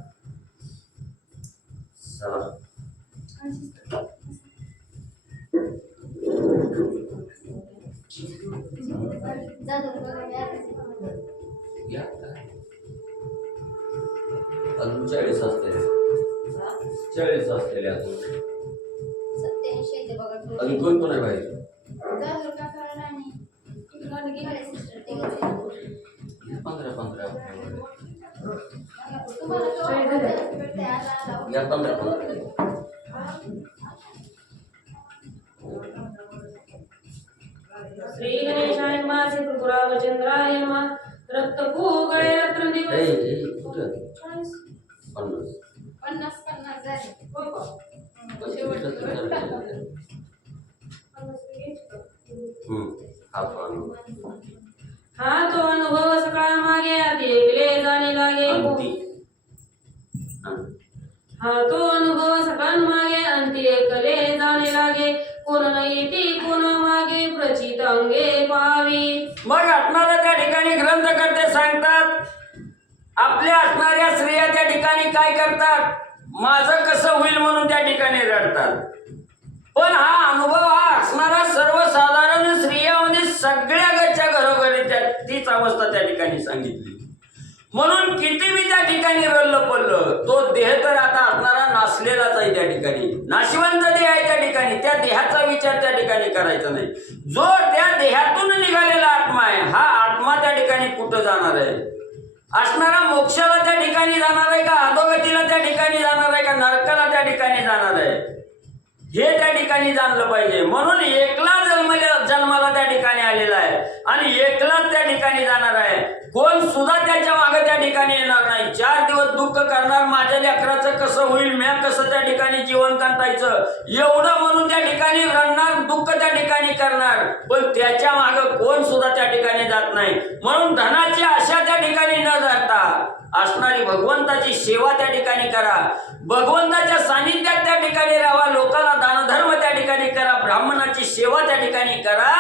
अजून 40 असते, 40 असलेले अजून 87 बघा. अजून कोण कोण आहे बाहेर? या 15 या 15 श्री गणेशाय नमः श्री त्रिपुरावचंद्राय नमः रक्त गळे रत्न दिवस कुठं 50 झाले. हा तो अनुभव सकाळ मागे आधी ऐकले जाणे लागे. हा तो अनुभव सकाळ मागे अंती ऐकले जाणे लागे. कोण नाही ती कोण मागे प्रचित अंगे पाहावी. मग असणाऱ्या त्या ठिकाणी ग्रंथकर्ते सांगतात आपल्या असणाऱ्या स्त्रिया त्या ठिकाणी काय करतात, माझं कसं होईल म्हणून त्या ठिकाणी रडतात. पण हा अनुभव हा असणारा सर्वसाधारण स्त्रियामध्ये सगळ्या गच्च्या घरोघरी तीच अवस्था त्या ठिकाणी सांगितली. म्हणून किती मी त्या ठिकाणी रडलं पडलं, तो देह तर आता असणारा नासलेलाच आहे त्या ठिकाणी, नाशिवंत देह आहे त्या ठिकाणी, त्या देहाचा विचार त्या ठिकाणी करायचा नाही. जो त्या देहातून निघालेला आत्मा आहे, हा आत्मा त्या ठिकाणी कुठं जाणार आहे, असणारा मोक्षाला त्या ठिकाणी जाणार आहे का अधोगतीला त्या ठिकाणी जाणार आहे का नरकाला त्या ठिकाणी जाणार आहे, हे त्या ठिकाणी जाणलं पाहिजे. म्हणून एकला जन्माला त्या ठिकाणी आलेला आहे आणि एकलाच त्या ठिकाणी जाणार आहे. कोण सुद्धा त्याच्या मागे त्या ठिकाणी येणार नाही. 4 दिवस दुःख करणार, माझ्या लेकराचं कसं होईल, म्या कसं त्या ठिकाणी जीवन कंटायचं एवढं म्हणून त्या ठिकाणी रडणार, दुःख त्या ठिकाणी करणार, पण त्याच्या मागे कोण सुद्धा त्या ठिकाणी जात नाही. म्हणून धनाची आशा त्या ठिकाणी न धरता असणारी भगवंताची सेवा त्या ठिकाणी करा, भगवंताच्या सानिध्यात त्या ठिकाणी राहा, लोकांना दानधर्म त्या ठिकाणी करा, ब्राह्मणाची सेवा त्या ठिकाणी करा,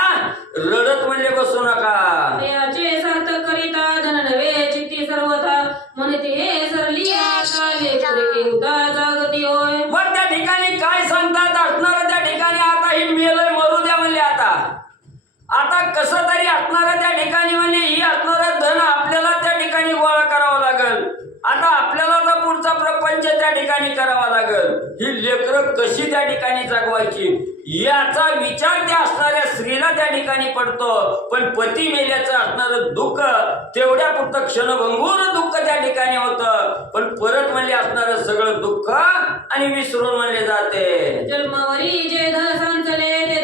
रडत म्हणले बसू नका. याचे सार्थक करिता धन नव्हे चित्ती सर्वथा म्हणते हे सरली आता लेकरे उदा जागती होय. मग त्या ठिकाणी काय सांगतात असणार त्या ठिकाणी आता ही मेलय मरू द्या म्हणले. आता कसं तरी असणार त्या ठिकाणी म्हणजे ही असणारं धन आपल्याला त्या ठिकाणी गोळा करावं लागेल. आता आपल्याला तर पुढचा प्रपंच त्या ठिकाणी करावा लागेल. ही लेकरं कशी त्या ठिकाणी जगवायची याचा विचार त्या असणाऱ्या स्त्रीला त्या ठिकाणी पडतो. पण पती मेल्याचं असणारं दुःख तेवढ्या पुरतं क्षणभंगूर दुःख त्या ठिकाणी होतं, पण परत म्हणले असणारं सगळं दुःख आणि विसरून म्हणले जाते. जन्मावरी जे धन सांचले ते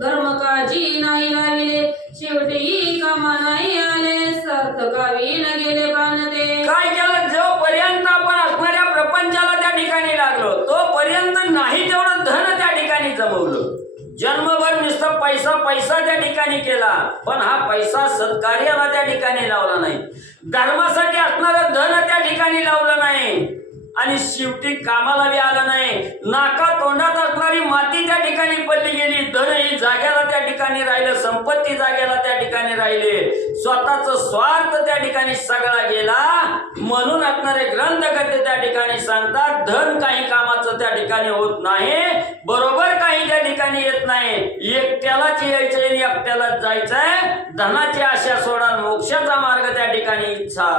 धर्म काळजी नाही लाविले, शेवटी कामा नाही आले सार्थकावी न गेले प्राण ते. काय केलं जोपर्यंत आपण असणाऱ्या प्रपंचाला त्या ठिकाणी लागलो तोपर्यंत नाही तेवढं धन त्या ठिकाणी जमवलं. जन्मभर नुसतं पैसा पैसा त्या ठिकाणी केला, पण हा पैसा सत्कार्याला त्या ठिकाणी लावला नाही, धर्मासाठी असणारं धन त्या ठिकाणी लावलं नाही आणि शेवटी कामाला बी आलं नाही. नाका तोंडात असणारी माती त्या ठिकाणी पडली गेली, धन ही जाग्याला त्या ठिकाणी राहिलं, संपत्ती जाग्याला त्या ठिकाणी राहिले, स्वतःच स्वार्थ त्या ठिकाणी सगळा गेला. म्हणून असणारे ग्रंथकर्ते त्या ठिकाणी सांगतात धन काही कामाचं त्या ठिकाणी होत नाही, बरोबर काही त्या ठिकाणी येत नाही. एकट्यालाच यायचंय आणि एकट्यालाच जायचंय. धनाची आशा सोडा, मोक्षाचा मार्ग त्या ठिकाणी इच्छा.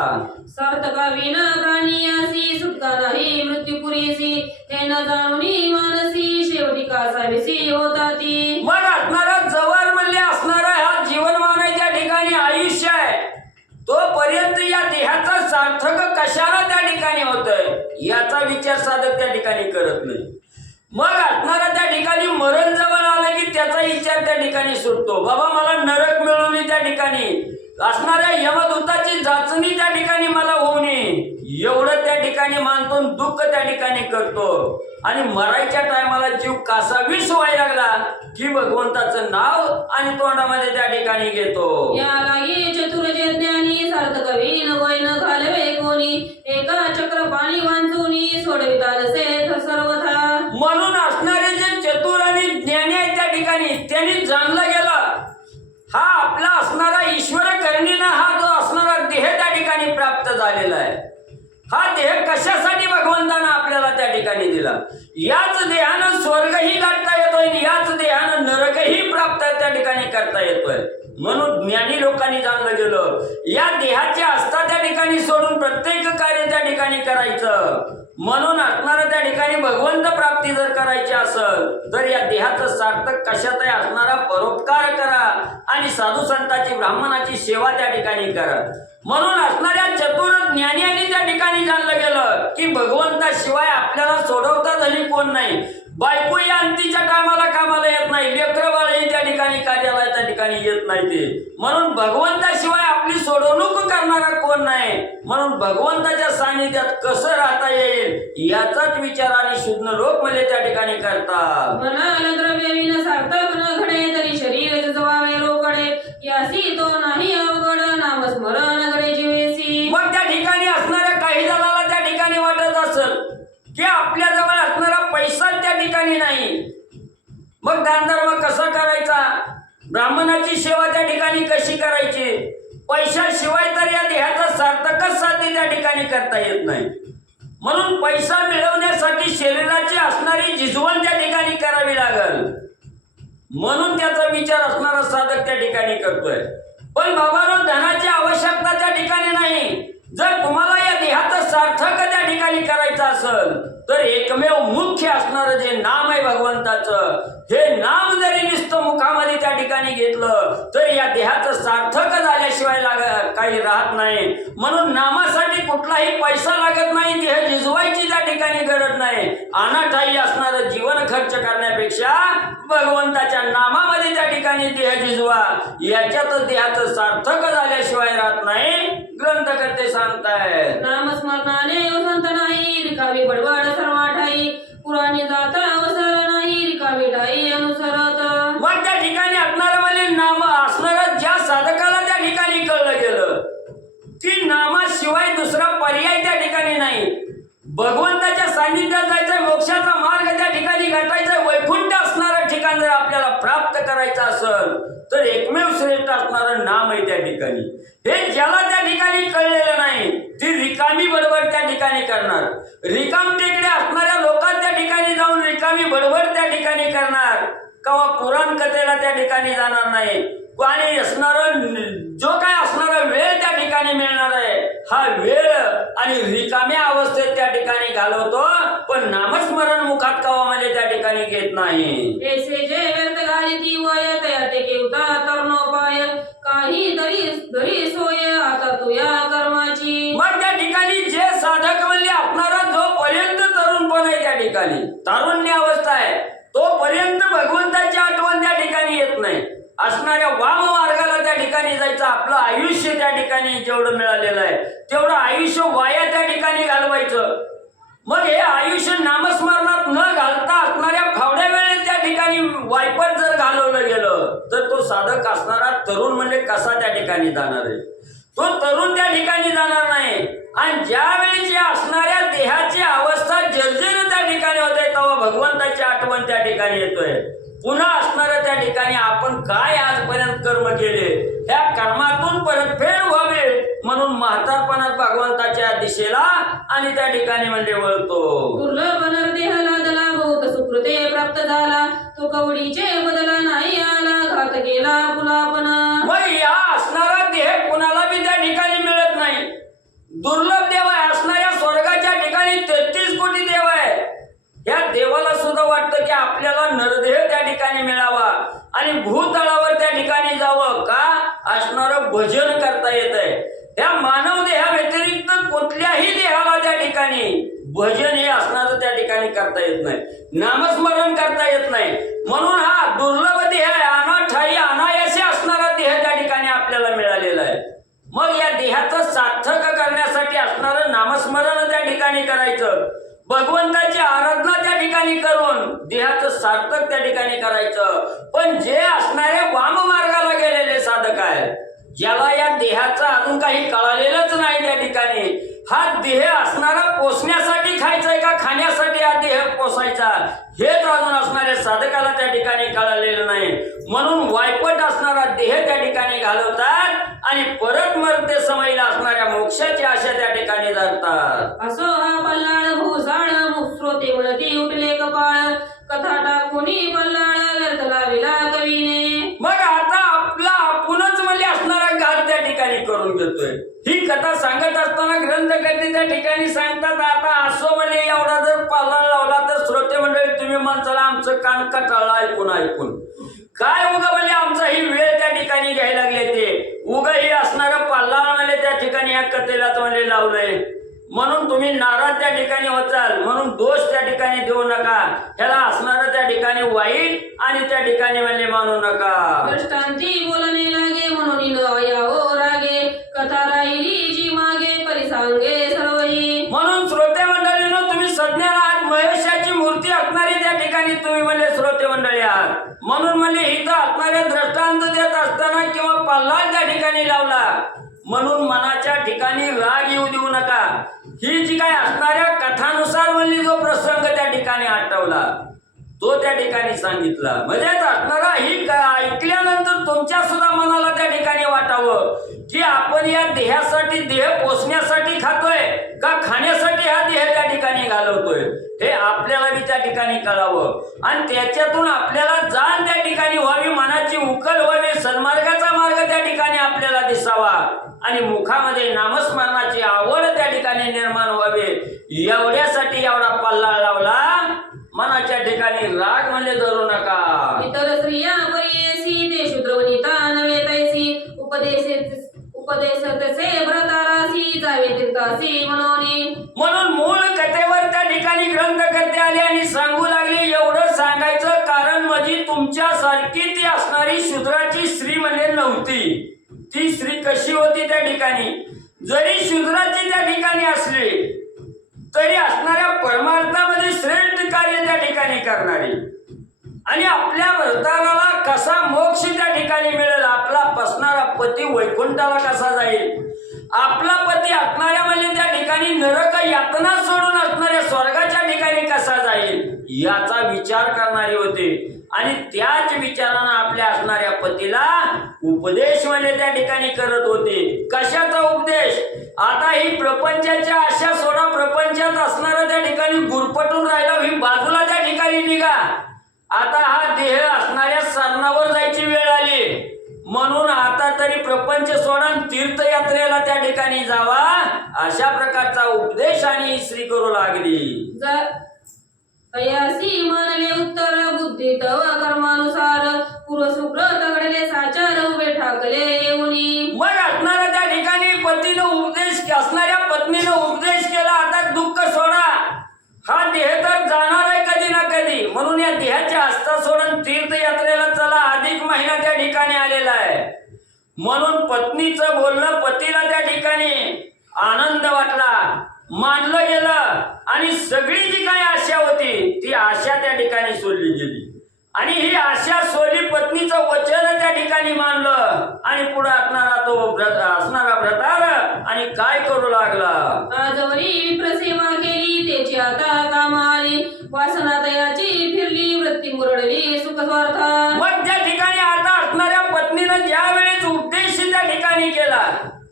सार्थकावी न प्राणी असी सुटका नाही मृत्यूपुरीसी, हे न जाणून मानसी शेवटी कासावीसी होता ती. मग असणारा जवळ म्हणले असणारा हा जीवनमान आहे त्या ठिकाणी आयुष्य आहे, तोपर्यंत या देहाचं सार्थक कशाला त्या ठिकाणी होतंय याचा विचार साधक त्या ठिकाणी करत नाही. मग असणारा त्या ठिकाणी मरण जवळ आलं की त्याचा विचार त्या ठिकाणी सुटतो. बाबा मला नरक मिळू नये, त्या ठिकाणी असणाऱ्या यमदूताची जाचणी त्या ठिकाणी मला होऊ नये एवढं त्या ठिकाणी मानतो, दुःख त्या ठिकाणी करतो आणि मरायच्या टायमाला जीव कासावीस व्हायला लागला की भगवंताचं नाव आणि तोंडामध्ये त्या ठिकाणी घेतो. या लागी चतुर्जे ज्ञानी सार्थकवी न वय न घालवे कोणी, एका चक्र पाणी वांचुनी सोडवितालसे सर्वथा. म्हणून असणारे जे चतुर आणि ज्ञानी आहेत त्या ठिकाणी त्यांनी जाणलं गेलं हा आपला असणारा ईश्वर करणीनं हा जो असणारा देह त्या ठिकाणी प्राप्त झालेला आहे. हा देह कशासाठी भगवंतानं आपल्याला त्या ठिकाणी दिला. याच देहानं स्वर्गही गाठता येतोय, याच देहानं नरकही प्राप्त त्या ठिकाणी करता येतोय. म्हणून ज्ञानी लोकांनी जाणलं गेलं या देहाच्या आस्था त्या ठिकाणी सोडून प्रत्येक कार्य त्या ठिकाणी करायचं. म्हणून असणारं त्या ठिकाणी भगवंत प्राप्ती जर करायची असेल तर या देहाचं सार्थक कशातही असणारा परोपकार करा आणि साधू संतांची ब्राह्मणाची सेवा त्या ठिकाणी करा. म्हणून असणाऱ्या चतुर ज्ञानी त्या ठिकाणी जाणलं गेलं की भगवंताशिवाय आपल्याला सोडवता झाली कोण नाही. बायको या अंतीच्या कामाला कामाला येत नाही, लेकरं बाळही त्या ठिकाणी कार्याला त्या ठिकाणी येत नाही ते. म्हणून भगवंताशिवाय आपली सोडवणूक करणारा कोण नाही. म्हणून भगवंताच्या सानिध्यात कसं राहता येईल याचाच विचार आणि शुद्ध लोक म्हणजे त्या ठिकाणी करतात. मनाला द्रव्य विन सार्थक न घडे तरी शरीर जवावे रोकडे, यासी तो नाही अवघड नामस्मरण घडे जीवेसी. मग त्या ठिकाणी असणाऱ्या काही जणाला त्या ठिकाणी वाटत असेल की आपल्या जवळ असणारा पैसा त्या ठिकाणी नाही, मग दानधर्म कसा करायचा, ब्राह्मणाची सेवा त्या ठिकाणी कशी करायची, पैशाशिवाय तर या देहाचं सार्थकच साध्य त्या ठिकाणी करता येत नाही. म्हणून पैसा मिळवण्यासाठी शरीराची असणारी झिजवण त्या ठिकाणी करावी लागल. म्हणून त्याचा विचार असणारा साधक त्या ठिकाणी करतोय. पण बाबांनो धनाची आवश्यकता त्या ठिकाणी नाही. जर तुम्हाला या देहाचं सार्थक त्या ठिकाणी करायचं असेल तर एकमेव मुख्य असणारं जे नाम आहे भगवंताचं, हे नाम जरी नुसतं मुखामध्ये त्या ठिकाणी घेतलं तर या देहाचं सार्थक झाल्याशिवाय काही राहत नाही. म्हणून नामासाठी कुठलाही पैसा लागत नाही, देह झिजवायची त्या ठिकाणी गरज नाही. अनाठाई असणारं जीवन खर्च करण्यापेक्षा भगवंताच्या नामामध्ये त्या ठिकाणी देह झिजवा, याच्यातच देहाचं सार्थक झाल्याशिवाय राहत नाही. ग्रंथकर्ते सांगतायत नामस्मरणाने वसंत नाही, रिकामी बडबड सर्व ठाई, पुराणी जात अवसर नाही, रिकामी ठाई अनुसरत. मग त्या ठिकाणी असणारं म्हणजे नाम असणारं ज्या साधकाला त्या ठिकाणी कळलं गेलं की नामाशिवाय दुसरा पर्याय त्या ठिकाणी नाही, भगवंताच्या सान्निध्यात जायचं, मोक्षाचा मार्ग त्या ठिकाणी गाठायचा, वैकुंठ असणारं ठिकाण जर आपल्याला प्राप्त करायचं असेल तर एकमेव श्रेष्ठ असणारं नाम आहे त्या ठिकाणी. हे ज्याला त्या ठिकाणी कळलेलं नाही ती रिकामी बडबड त्या ठिकाणी करणार, रिकाम टेकडे असणाऱ्या लोकांत त्या ठिकाणी जाऊन रिकामी बडबड त्या ठिकाणी करणार, किंवा पुराण कथेला त्या ठिकाणी जाणार नाही. आणि असणारं जो काय असणारा वेळ त्या ठिकाणी मिळणार आहे हा वेळ आणि रिकाम्या अवस्थेत त्या ठिकाणी घालवतो, पण नामस्मरण मुखात कवामध्ये त्या ठिकाणी घेत नाही. ऐसे जे व्यर्थ घालिती वय तया ते केवता तरुणोपाय, काही तरी सोय आता तुया कर्माची. मग त्या ठिकाणी जे साधक म्हणजे असणारा जोपर्यंत तरुणपण आहे त्या ठिकाणी तारुण्य अवस्था आहे तोपर्यंत भगवंताची आठवण त्या ठिकाणी येत नाही. असणाऱ्या वाम मार्गाला त्या ठिकाणी जायचं, आपलं आयुष्य त्या ठिकाणी जेवढं मिळालेलं आहे तेवढं आयुष्य वाया त्या ठिकाणी घालवायचं. मग हे आयुष्य नामस्मरणात न घालता असणाऱ्या फावड्या वेळेत त्या ठिकाणी वायपट जर घालवलं गेलं तर तो साधक असणारा तरुण म्हणजे कसा त्या ठिकाणी जाणार आहे? तो तरुण त्या ठिकाणी जाणार नाही. आणि ज्यावेळी जे असणाऱ्या देहाची अवस्था जर्जर त्या ठिकाणी होते तेव्हा भगवंताची आठवण त्या ठिकाणी येतोय. पुन्हा असणाऱ्या त्या ठिकाणी आपण काय आजपर्यंत कर्म केले ह्या कर्मातून परतफेड व्हावे म्हणून म्हातारपणात भगवंताच्या दिशेला आणि त्या ठिकाणी म्हणजे वळतो. दुर्लभ नरदेहाला दला बहुत सुकृते प्राप्त झाला, तो कवडीचे बदला नाही आला, घात केला पुलापना. मग या असणारा देह कुणाला बी त्या ठिकाणी मिळत नाही. दुर्लभ देव आहे, असणाऱ्या स्वर्गाच्या ठिकाणी 33 कोटी देव आहे. या देवाला सुद्धा वाटतं की आपल्याला नरदेह त्या ठिकाणी मिळावा आणि भूतळावर त्या ठिकाणी जावं, का असणारं भजन करता येत आहे. त्या मानव देहा व्यतिरिक्त कुठल्याही देहाला त्या ठिकाणी भजन हे असणारं त्या ठिकाणी करता येत नाही, नामस्मरण करता येत नाही. म्हणून हा दुर्लभ देह आहे, अनाठाई अनायासे असणारा देह त्या ठिकाणी आपल्याला मिळालेला आहे. मग या देहाचं सार्थक करण्यासाठी असणारं नामस्मरण त्या ठिकाणी करायचं, भगवंताची आराधना त्या ठिकाणी करून देहाचं सार्थक त्या ठिकाणी करायचं. पण जे असणारे वाम मार्गाला गेलेले साधक आहेत, ज्याला या देहाचं अजून काही कळालेलंच नाही त्या ठिकाणी, हा देह असणारा पोसण्यासाठी खायचाय का खाण्यासाठी हा देह पोसायचा हेच अजून असणाऱ्या साधकाला त्या ठिकाणी कळालेलं नाही. म्हणून वायपट असणारा देह त्या ठिकाणी घालवतात आणि परत मरते समयला असणाऱ्या मोक्षाची आशा त्या ठिकाणी धरतात. असो हा पल्लाळ भूसाळ, श्रोते म्हणती उठले कपाळ, कथा टाकुनी पल्लाळ व्यर्थ लाविला कवीने. मग आता आपला आपणच म्हणजे असणारा घात त्या ठिकाणी करून घेतोय. ही कथा सांगत असताना ग्रंथकर्ते त्या ठिकाणी सांगतात, आता असो म्हणजे एवढा जर पाल्ला लावला तर श्रोते मंडळी तुम्ही म्हणसाल आमचं कान कटाळलं ऐकून ऐकून, काय उगा म्हणजे आमचा ही वेळ त्या ठिकाणी घ्यायला लागले, ते उगा ही असणारं पाल्ला म्हणजे त्या ठिकाणी या कथेला म्हणजे लावलंय म्हणून तुम्ही नाराज त्या ठिकाणी होताल, म्हणून दोष त्या ठिकाणी देऊ नका. ह्याला असणारं त्या ठिकाणी वाईट आणि त्या ठिकाणी म्हणजे मानू नका. दृष्टांती बोलणे लागे म्हणून यावो रागे, कथा राहिली जी मागे परिसांगे सर्वही. म्हणून श्रोते मंडळींनो तुम्ही सज्ञान आहात, महेशाची मूर्ती असणारी त्या ठिकाणी तुम्ही म्हणजे श्रोते मंडळी आहात. म्हणून म्हणजे इथं असणारे दृष्टांत देत असताना किंवा पल्ला त्या ठिकाणी लावला म्हणून मनाच्या ठिकाणी राग येऊ देऊ नका. ही जी काय असणाऱ्या कथानुसार म्हणजे जो प्रसंग त्या ठिकाणी आठवला तो त्या ठिकाणी सांगितला. म्हणजे असणारा ही ऐकल्यानंतर तुमच्या सुद्धा मनाला त्या ठिकाणी वाटावं की आपण या देहासाठी देह पोसण्यासाठी खातोय का खाण्यासाठी हा देह त्या ठिकाणी घालवतोय, हे आपल्याला बी त्या ठिकाणी कळावं आणि त्याच्यातून आपल्याला जाण त्या ठिकाणी व्हावी, मनाची उकल व्हावी, सन्मार्गाचा मार्ग त्या ठिकाणी आपल्याला दिसावा आणि मुखामध्ये नामस्मरणाची आवड त्या ठिकाणी निर्माण व्हावी. एवढ्यासाठी एवढा पल्ला लावला. मनाच्या ठिकाणी राग म्हणजे धरू नका. इतर स्त्रिया बरी आले आणि सांगू लागले. एवढं सांगायचं कारण म्हणजे तुमच्यासारखी ती असणारी शूद्राची स्त्री म्हणजे नव्हती. ती स्त्री कशी होती त्या ठिकाणी, जरी शूद्राची त्या ठिकाणी असली तरी असणाऱ्या परमार्थामध्ये श्रेष्ठ कार्य त्या ठिकाणी करणारी आणि आपल्या व्रताला कसा मोक्ष त्या ठिकाणी मिळेल, आपला पसणारा पती वैकुंठाला कसा जाईल, आपला पती असणाऱ्या म्हणजे त्या ठिकाणी नरक यातना सोडून असणाऱ्या स्वर्गाच्या ठिकाणी कसा जाईल याचा विचार करणारी होते. आणि त्याच विचारानं आपल्या असणाऱ्या पतीला उपदेश म्हणजे त्या ठिकाणी करत होते. कशाचा उपदेश? आता ही प्रपंचाच्या आशा सोडा, प्रपंचात असणारा त्या ठिकाणी गुरपटून राहिला, ही बाजूला त्या ठिकाणी निघा. आता हा देह असणाऱ्या सरणावर जायची वेळ आली. म्हणून आता तरी प्रपंच सोडून तीर्थयात्रेला त्या ठिकाणी जावा, अशा प्रकारचा उपदेश आणि श्री करू लागली. अयासी मानले उत्तर बुद्धी तव कर्मानुसार पूर्वसुकृत घडले साचार उभे ठाकले येऊनी. मग असणाऱ्या त्या ठिकाणी पतीनं उपदेश, असणाऱ्या पत्नीनं उपदेश केला. आता दुःख सोडा, हा देह तर जाणार आहे कधी ना कधी, म्हणून या देहाच्या आस्था सोडून तीर्थयात्रेला चला. अधिक महिना त्या ठिकाणी आलेला आहे. म्हणून पत्नीचं बोलणं पतीला त्या ठिकाणी आनंद वाटला, मानलं गेलं आणि सगळी जी काही आशा होती ती आशा त्या ठिकाणी सोडली गेली. आणि ही आशा सोडली, पत्नीचं वचन त्या ठिकाणी मानलं आणि पुढे असणारा तो असणारा व्रतार आणि काय करू लागला. आजवरी विप्रसेवा केली त्याची आता काम आली, वासना दयाची फिरली वृत्ती मुरडली सुख स्वार्थ. मग त्या ठिकाणी आता असणाऱ्या पत्नीनं ज्या वेळेस उपदेश त्या ठिकाणी केला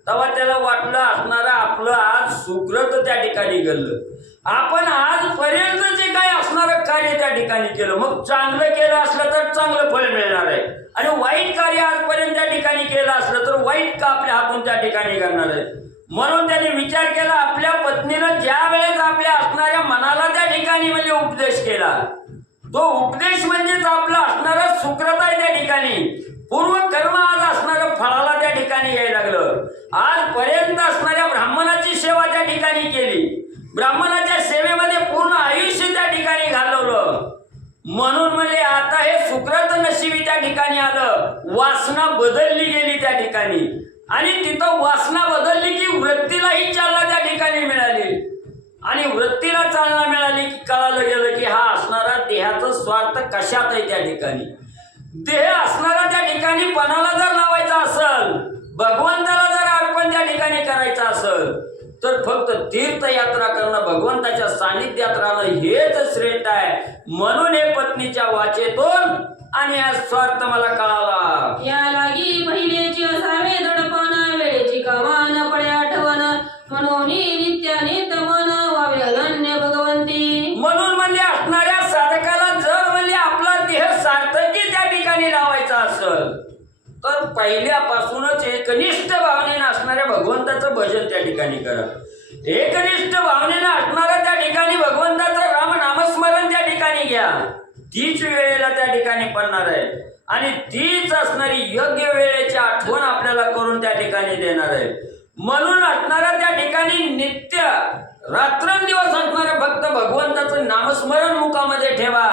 तेव्हा त्याला वाटलं असणारा आपलं आज सुकृत त्या ठिकाणी घडलं, आपण आजपर्यंत जे काही असणारं कार्य त्या ठिकाणी केलं, मग चांगलं केलं असलं तर चांगलं फळ मिळणार आहे आणि वाईट कार्य आजपर्यंत त्या ठिकाणी केलं असलं तर वाईट का आपल्या हातून त्या ठिकाणी करणार आहे. म्हणून त्याने विचार केला, आपल्या पत्नीनं ज्या वेळेस आपल्या असणाऱ्या मनाला त्या ठिकाणी म्हणजे उपदेश केला, तो उपदेश म्हणजेच आपला असणारा सुकृत आहे त्या ठिकाणी, पूर्व कर्म आज असणारं फळाला त्या ठिकाणी यायला लागलं. आजपर्यंत असणाऱ्या ब्राह्मणाची सेवा त्या ठिकाणी केली, ब्राह्मणाच्या सेवेमध्ये पूर्ण आयुष्य त्या ठिकाणी घालवलं. म्हणून म्हणजे आता हे सुकृत नशिबी त्या ठिकाणी आलं, वासना बदलली गेली त्या ठिकाणी आणि तिथं वासना बदलली की वृत्तीलाही चालना त्या ठिकाणी मिळाली आणि वृत्तीला चालना मिळाली की कळालं गेलं की हा असणारा देहाचा स्वार्थ कशात आहे. त्या ठिकाणी देह असणारा त्या ठिकाणी पणाला जर लावायचा असेल, भगवंताला जर अर्पण त्या ठिकाणी करायचं असेल तर फक्त तीर्थयात्रा करणं, भगवंताच्या सानिध्यात राहणं हेच श्रेष्ठ आहे. म्हणून हे पत्नीच्या वाचेतून आणि हा स्वार्थ मला कळाला. या लागी पहिलेची असावे दडपण, वेळेची कामान पडे आठवण, म्हणून नित्यानित मन व्हावे अनन्य भगवंती. म्हणून म्हणजे असणाऱ्या साधकाला जर म्हणजे आपला देह सार्थकी त्या ठिकाणी लावायचा असेल तर पहिल्यापासूनच एकनिष्ठ भावनेनं असणाऱ्या भगवंताचं भजन त्या ठिकाणी करा. एकनिष्ठ भावनेनं असणाऱ्या त्या ठिकाणी भगवंताचं राम नामस्मरण त्या ठिकाणी घ्या. तीच वेळेला त्या ठिकाणी पडणार आहे आणि तीच असणारी योग्य वेळेची आठवण आपल्याला करून त्या ठिकाणी देणार आहे. म्हणून असणाऱ्या त्या ठिकाणी नित्य रात्रंदिवस असणाऱ्या भक्त भगवंताचं नामस्मरण मुखामध्ये ठेवा,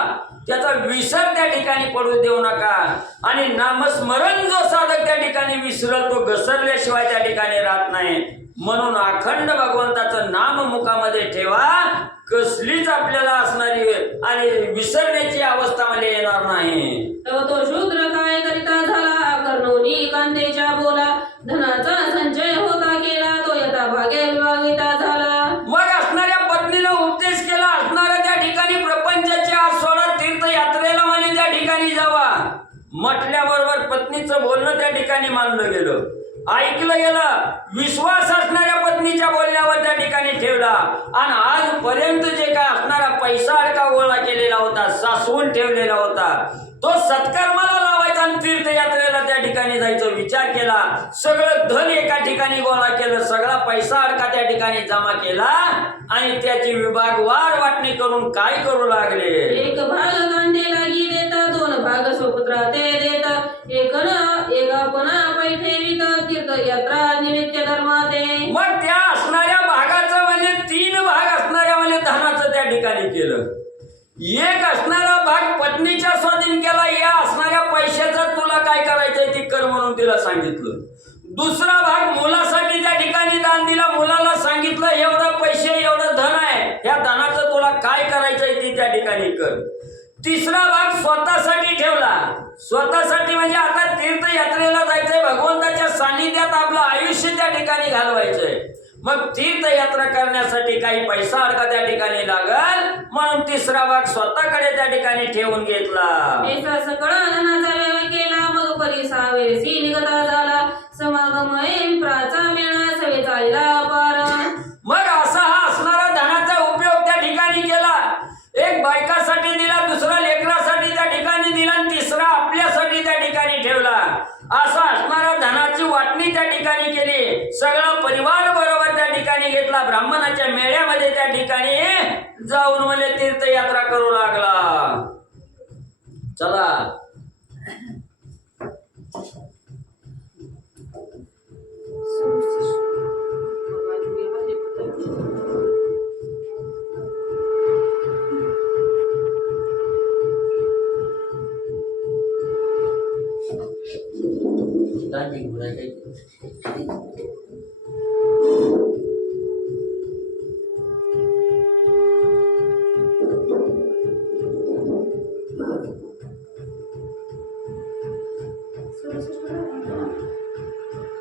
त्याचा विसर त्या ठिकाणी पडू देऊ नका. आणि नामस्मरण जो साधक त्या ठिकाणी विसरल तो घसरल्याशिवाय त्या ठिकाणी राहत नाही. म्हणून अखंड भगवंताचं नाम मुखामध्ये ठेवा, कसलीच आपल्याला असणारी आणि विसरण्याची अवस्था मध्ये येणार नाही. तो शूद्र काय करिता झाला, कर्णोनी कांदेच्या बोला, धनाचा संचय होता केला, तो यथा भागे विभाविता झाला. मग असणाऱ्या पत्नीला उपदेश केला, असणाऱ्या त्या ठिकाणी प्रपंचाची आज सोडा, तीर्थयात्रेला म्हणजे त्या ठिकाणी जावा म्हटल्याबरोबर पत्नीचं बोलणं त्या ठिकाणी मानलं गेलं, ऐकलं गेलं, विश्वास असणाऱ्या पत्नीच्या बोलण्यावर त्या ठिकाणी ठेवला. आणि आजपर्यंत जे काय असणारा पैसा अडका गोळा केलेला होता, साचवून ठेवलेला होता, तो सत्कर्माला लावायचा आणि तीर्थयात्रेला त्या ठिकाणी जायचा विचार केला. सगळं धन एका ठिकाणी गोळा केलं, सगळा पैसा अडका त्या ठिकाणी जमा केला आणि त्याची विभागवार वाटणी करून काय करू लागले. एक भाग कांदे लागी देता, दोन भाग सुपुत्रा ते देता, एका पुन्हा पैठेवीत तीर्थयात्रा निमित्त धर्माते. मग त्या असणाऱ्या भागाचं म्हणजे 3 भाग असणाऱ्या म्हणजे धनाचं त्या ठिकाणी केलं. एक असणारा भाग पत्नीच्या स्वाधीन केला, या असणाऱ्या पैशाचं तुला काय करायचंय ते कर म्हणून तिला सांगितलं. दुसरा भाग मुलासाठी त्या ठिकाणी दान दिला, मुलाला सांगितलं एवढं पैसे एवढं धन आहे, ह्या धनाचं तुला काय करायचंय ते त्या ठिकाणी कर. तिसरा भाग स्वतःसाठी ठेवला. स्वतःसाठी म्हणजे आता तीर्थयात्रेला जायचंय, भगवंताच्या सानिध्यात आपलं आयुष्य त्या ठिकाणी घालवायचंय. मग तीर्थयात्रा करण्यासाठी काही पैसा अडका त्या ठिकाणी लागल म्हणून तिसरा भाग स्वतःकडे त्या ठिकाणी ठेवून घेतला. ऐसा सकळ धनाचा व्यय केला, मग परिसावेसी निगता झाला. समागम विप्राचा मेळा सवे चालला पार. मग असा हा असणारा धनाचा उपयोग त्या ठिकाणी केला. एक बायकासाठी दिला, दुसरा लेकरासाठी त्या ठिकाणी दिला, आणि तिसरा आपल्यासाठी त्या ठिकाणी ठेवला. असा असणारा धनाची वाटणी त्या ठिकाणी केली. सगळा परिवार बरोबर त्या ठिकाणी घेतला. ब्राह्मणाच्या मेळ्यामध्ये त्या ठिकाणी जाऊन मला तीर्थयात्रा करू लागला. चला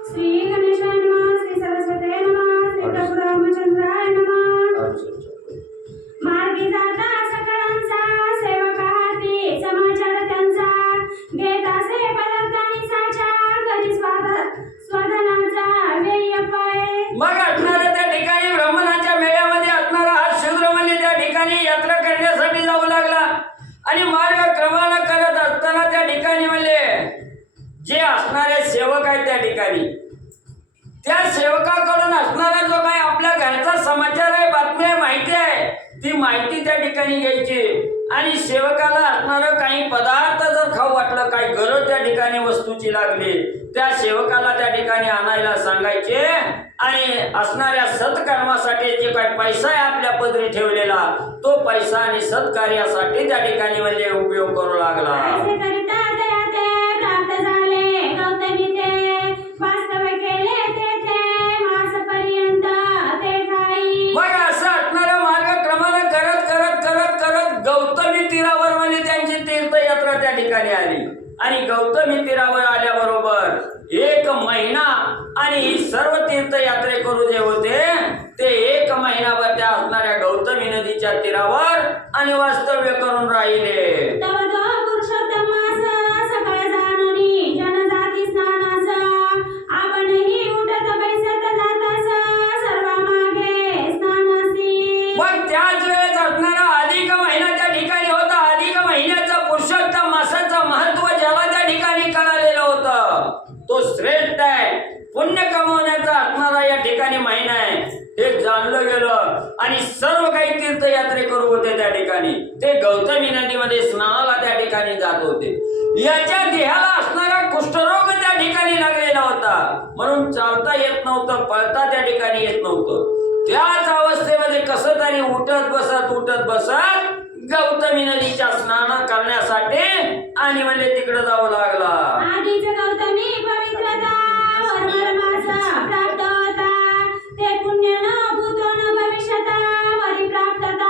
श्री गणेशाय नमः, श्री सरस्वतीय नमः, श्री प्रभू रामचंद्राय नमः. मार्गी जाता सकळांचा सेवका हाती समाचार त्यांचा, घेत असे पदार्थांनी साचा, कधी स्वधनाचा व्यय पाय. मग असणारा त्या ठिकाणी ब्राह्मणाच्या मेळ्यामध्ये असणारा हा शूद्रमल्ली त्या ठिकाणी यात्रा करण्यासाठी जाऊ लागला. आणि मार्ग क्रमानं करत असताना त्या ठिकाणी म्हणले जे असणारे सेवक आहेत त्या ठिकाणी, त्या सेवकाकडून असणारा जो काही आपल्या घरचा समाचार आहे, बातमी आहे, माहिती आहे, ती माहिती त्या ठिकाणी घ्यायची. आणि सेवकाला असणारं काही पदार्थ जर खाऊ वाटलं, काही गरज त्या ठिकाणी वस्तूची लागली, त्या सेवकाला त्या ठिकाणी आणायला सांगायचे. आणि असणाऱ्या सत्कर्मासाठी जे काही पैसा आहे आपल्या पदरी ठेवलेला, तो पैसा आणि सत्कार्यासाठी त्या ठिकाणी म्हणजे उपयोग करू लागला. असे करिता दया ते प्राप्त झाले गौतमी ते, वास्तव केले तेथे मासपर्यंत ते ठाई. मग असं असणारा मार्ग क्रमानं करत करत करत करत गौतमी तीरावर म्हणजे त्यांची तीर्थयात्रा त्या ठिकाणी आली. आणि गौतमी तीरावर आल्याबरोबर 1 महिना आणि ही सर्व तीर्थयात्रेकरू जे होते ते 1 महिनाभर त्या असणाऱ्या गौतमी नदीच्या तीरावर आणि वास्तव्य करून राहिले. तव तो पुरुषोत्तमास सकळ जाणुनी जनजाती स्नानास, आपणही उठत बैसत जातास सर्वामागे स्नानासी. पण त्याच वेळेस असणारा अधिक महिना त्या ठिकाणी होता. अधिक महिन्याचं पुरुषोत्तम मासाचं महत्व ज्याला त्या ठिकाणी कळालेलं होतं, तो श्रेष्ठ आहे, पुण्य कमवण्याचा असणारा या ठिकाणी महिना आहे हे जाणलं गेलं. आणि सर्व काही तीर्थयात्रेकरू होते त्या ठिकाणी, ते गौतमी नदीमध्ये स्नानाला त्या ठिकाणी जात होते. याच्या देहाला असणारा कुष्ठरोग त्या ठिकाणी लागलेला होता, म्हणून चालता येत नव्हतं, पळता त्या ठिकाणी येत नव्हतं. त्याच अवस्थेमध्ये कसं तरी उठत बसत गौतमी नदीच्या स्नान करण्यासाठी आणि म्हणजे तिकडे जाऊ लागला. आधीच गौतमी पवित्रता वरमासा प्राप्त होता, ते पुण्य न भूतो न भविष्यता वरी प्राप्तता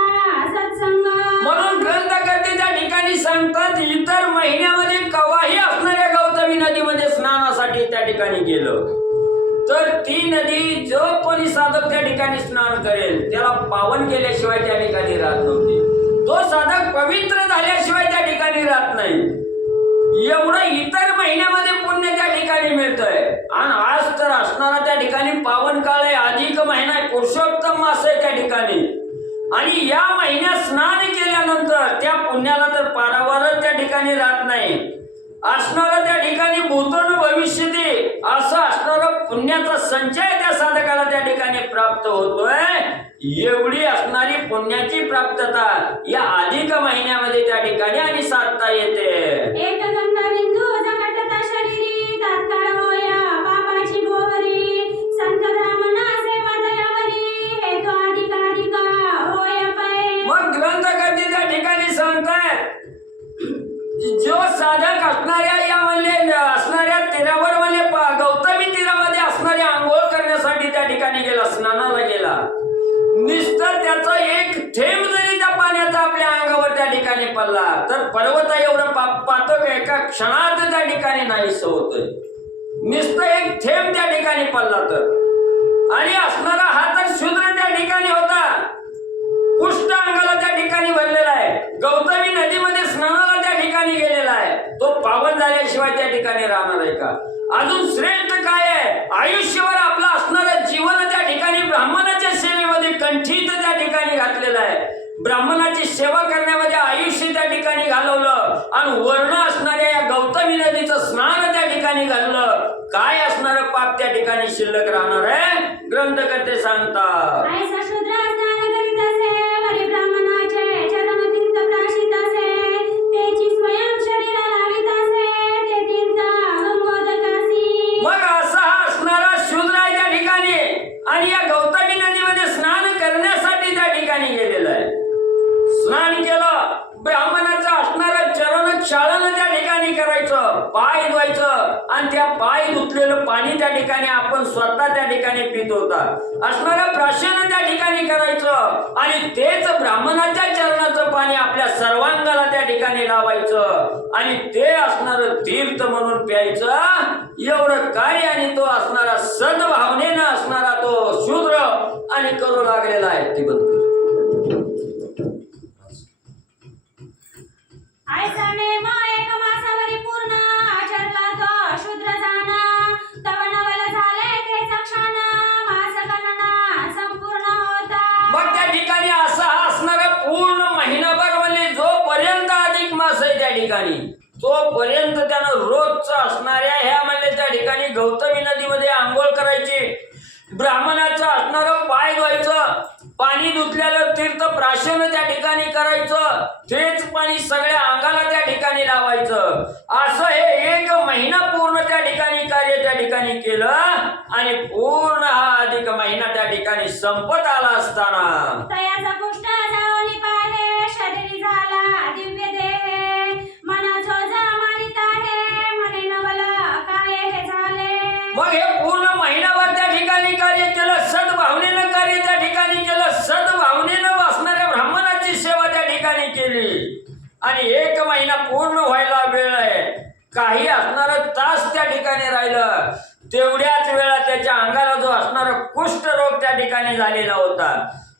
सत्संग. म्हणून ग्रंथकर्ते त्या ठिकाणी सांगतात इतर महिन्यामध्ये कवाही असणाऱ्या गौतमी नदीमध्ये स्नानासाठी त्या ठिकाणी गेलं तर ती नदी जो कोणी साधक त्या ठिकाणी स्नान करेल त्याला पावन केल्याशिवाय त्या ठिकाणी राहत नव्हती. तो साधक पवित्र झाल्याशिवाय त्या ठिकाणी राहत नाही. एवढं इतर महिन्यामध्ये पुण्य त्या ठिकाणी मिळतंय. आणि आज तर असणारा त्या ठिकाणी पावन काळ आहे, अधिक महिना आहे, पुरुषोत्तम मास आहे त्या ठिकाणी. आणि या महिन्यात स्नान केल्यानंतर त्या पुण्याला तर पारावारच त्या ठिकाणी राहत नाही. असणारा त्या ठिकाणी भूतोन भविष्यती असं असणारा पुण्याचा संचय त्या साधकाला त्या ठिकाणी प्राप्त होतोय. एवढी असणारी पुण्याची प्राप्तता या अधिक महिन्यामध्ये त्या ठिकाणी आणि साधता येते. एक गंगाबिंदू जगटता शरीरी तात्काळ होया पापाची गोवरी, संत ब्राह्मणा सेवा दयावरी हे तो अधिक होय पै. मग ग्रंथकर्ते त्या ठिकाणी जो साधक असणाऱ्या या म्हणले असणाऱ्या तीरावर म्हणले गौतमी तीरामध्ये असणारे आंघोळ करण्यासाठी त्या ठिकाणी गेला, स्नानाला गेला. नुसतं त्याचा एक थेंब जरी त्या पाण्याचा आपल्या अंगावर त्या ठिकाणी पडला तर पर्वता एवढं पातळ एका क्षणात त्या ठिकाणी नाहीसं होतंय. नुसतं एक थेंब त्या ठिकाणी पडला तर. आणि असणारा हा तर शूद्र त्या ठिकाणी होता, कुष्ठ अंगाला त्या ठिकाणी भरलेला आहे, गौतमी नदीमध्ये स्नानाला त्या ठिकाणी गेलेला आहे. तो पावन झाल्याशिवाय त्या ठिकाणी राहणार आहे का? अजून श्रेष्ठ काय आहे, आयुष्यभर आपलं असणारं जीवन त्या ठिकाणी ब्राह्मणाच्या सेवेमध्ये कंठित त्या ठिकाणी घातलेलं आहे. ब्राह्मणाची सेवा करण्यामध्ये आयुष्य त्या ठिकाणी घालवलं आणि वर्ण असणाऱ्या या गौतमी नदीचं स्नान त्या ठिकाणी घाललं. काय असणारं पाप त्या ठिकाणी शिल्लक राहणार आहे? ग्रंथकर्ते सांगतात. मग असा हा असणारा शूद्र आहे त्या ठिकाणी आणि या गौतमी नदीमध्ये स्नान करण्यासाठी त्या ठिकाणी गेलेला आहे. स्नान केलं, ब्राह्मणाचं असणारं चरण क्षालन त्या ठिकाणी करायचं, पाय धुवायचं आणि त्या पाय धुतलेलं पाणी त्या ठिकाणी आपण स्वतः त्या ठिकाणी पित होता. असणारं प्राशन त्या ठिकाणी करायचं आणि तेच ब्राह्मणाच्या चरणाचं पाणी आपल्या सर्वांगाला त्या ठिकाणी लावायचं आणि ते असणारं तीर्थ म्हणून प्यायचं. एवढं कार्य आणि तो असणारा सद्भावनेनं असणारा तो शूद्र आणि करू लागलेला आहे. ती बंद कर. मग त्या ठिकाणी असा असणारा पूर्ण महिनाभर म्हणजे जोपर्यंत अधिक मास आहे त्या ठिकाणी तोपर्यंत त्यानं रोजचं असणाऱ्या ह्या म्हणजे त्या ठिकाणी गौतमी नदीमध्ये आंघोळ करायची, ब्राह्मणाचं असणारं पाय धुवायचं, पाणी धुतलेलं तीर्थ प्राशन त्या ठिकाणी करायचं, तेच पाणी सगळ्या अंगाला त्या ठिकाणी लावायचं. असं हे 1 महिना पूर्ण त्या ठिकाणी कार्य त्या ठिकाणी केलं आणि पूर्ण हा अधिक महिना त्या ठिकाणी संपत आला असताना मग हे पूर्ण महिनाभर त्या ठिकाणी कार्य केलं, सद्भावनेनं कार्य त्या ठिकाणी केलं, सद्भावनेनं असणाऱ्या ब्राह्मणाची सेवा त्या ठिकाणी केली आणि 1 महिना पूर्ण व्हायला वेळ आहे. काही असणारं तास त्या ठिकाणी राहिलं, तेवढ्याच वेळा त्याच्या अंगाला जो असणारा कुष्ठ रोग त्या ठिकाणी झालेला होता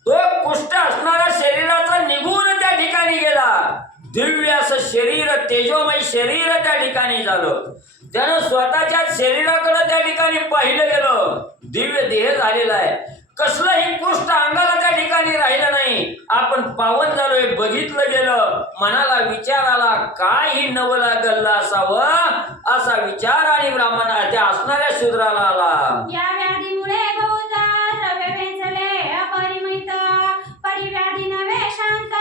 तो कुष्ठ असणारा शरीराचा निघून त्या ठिकाणी गेला. दिव्य असं शरीर, तेजोमय शरीर त्या ठिकाणी झालं. त्यानं स्वतःच्या शरीराकडे त्या ठिकाणी पाहिलं गेलं, दिव्य देह झालेला आहे, कसलंही कुष्ठ अंगाला त्या ठिकाणी राहिलं नाही. आपण पावन झालोय बघितलं गेलं, मनाला विचार आला काही नवं लागलं असावं असा विचार आणि ब्राह्मणा त्या असणाऱ्या शूद्राला आला. या व्याधीमुळे बहुधा द्रव्य वेचले अपरिमित, परिव्याधी नव्हे शांत,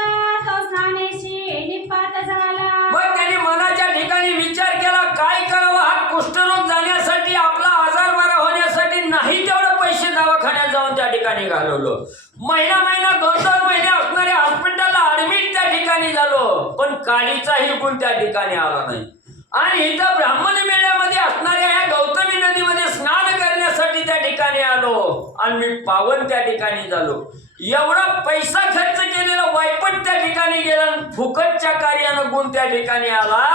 तो स्नानेशी निपात झाला. मग त्यांनी मनाच्या ठिकाणी विचार केला काय करावं, हा कुष्ठरोग जाण्यासाठी आपला आजार बरा होण्यासाठी नाही तेवढं पैसे दवाखान्यात जाऊन त्या ठिकाणी घालवलं. महिना 2 महिने असणाऱ्या हॉस्पिटलला ऍडमिट त्या ठिकाणी झालो पण काडीचाही गुण त्या ठिकाणी आला नाही. आणि इथं ब्राह्मण मेळ्यामध्ये असणाऱ्या या गौतमी नदीमध्ये स्नान करण्यासाठी त्या ठिकाणी आलो आणि मी पावन त्या ठिकाणी झालो. एवढा पैसा खर्च केलेला वायपट त्या ठिकाणी गेला, फुकटच्या कार्यानं गुण त्या ठिकाणी आला.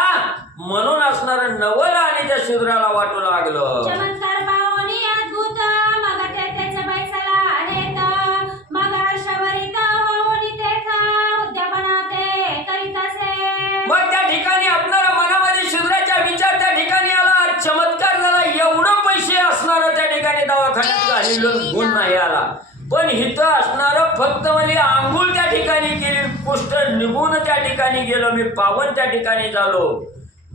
म्हणून असणारं नवल आणि त्या शूद्राला वाटू लागलं. चमत्कार पाहुणी अद्भुत, मग तेच बैसला हेत, मग हर्षभरित होऊनी तेथ उद्यापना ते करीत असे. मग त्या ठिकाणी आपणारा मनामध्ये शूद्राचा विचार त्या ठिकाणी आला, चमत्कार झाला, एवढं पैसे असणारं त्या ठिकाणी दवाखान्यात घालवलं गुण नाही आला. पण इथं असणारं फक्त म्हणजे आंघोळ त्या ठिकाणी केली, कुष्ठ निघून त्या ठिकाणी गेलो, मी पावन त्या ठिकाणी झालो.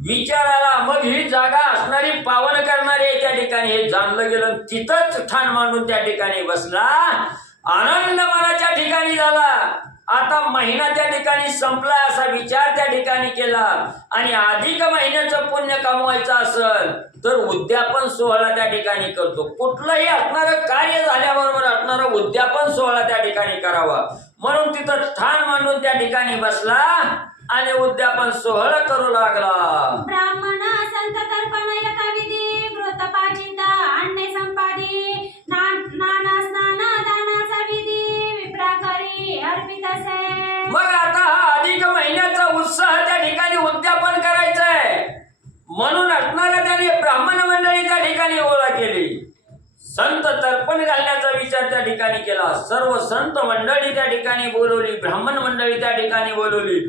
विचार आला, मग ही जागा असणारी पावन करणारी त्या ठिकाणी हे जाणलं गेलं. तिथंच ठाण मांडून त्या ठिकाणी बसला, आनंद मनाच्या ठिकाणी झाला. आता महिना त्या ठिकाणी संपला असा विचार त्या ठिकाणी केला आणि अधिक महिन्याचं पुण्य कमवायचं असेल तर उद्यापन सोहळा त्या ठिकाणी करतो. कुठलंही असणारं कार्य झाल्याबरोबर असणारं उद्यापन सोहळा त्या ठिकाणी करावा म्हणून तिथं ठाण मांडून त्या ठिकाणी बसला आणि उद्यापन सोहळ करू लागला. ब्राह्मण संत तर्पण यथाविधी घृतपाचिता अन्ने संपादी नाना स्नान दानाचा विधी विप्राकरी अर्पित असे. मग आता हा अधिक महिन्याचा उत्साह त्या ठिकाणी उद्यापन करायचंय म्हणून असणाऱ्या त्याने ब्राह्मण मंडळी त्या ठिकाणी गोळा केली. संत तर्पण घालण्याचा विचार त्या ठिकाणी केला. सर्व संत मंडळी त्या ठिकाणी बोलवली, ब्राह्मण मंडळी त्या ठिकाणी बोलवली.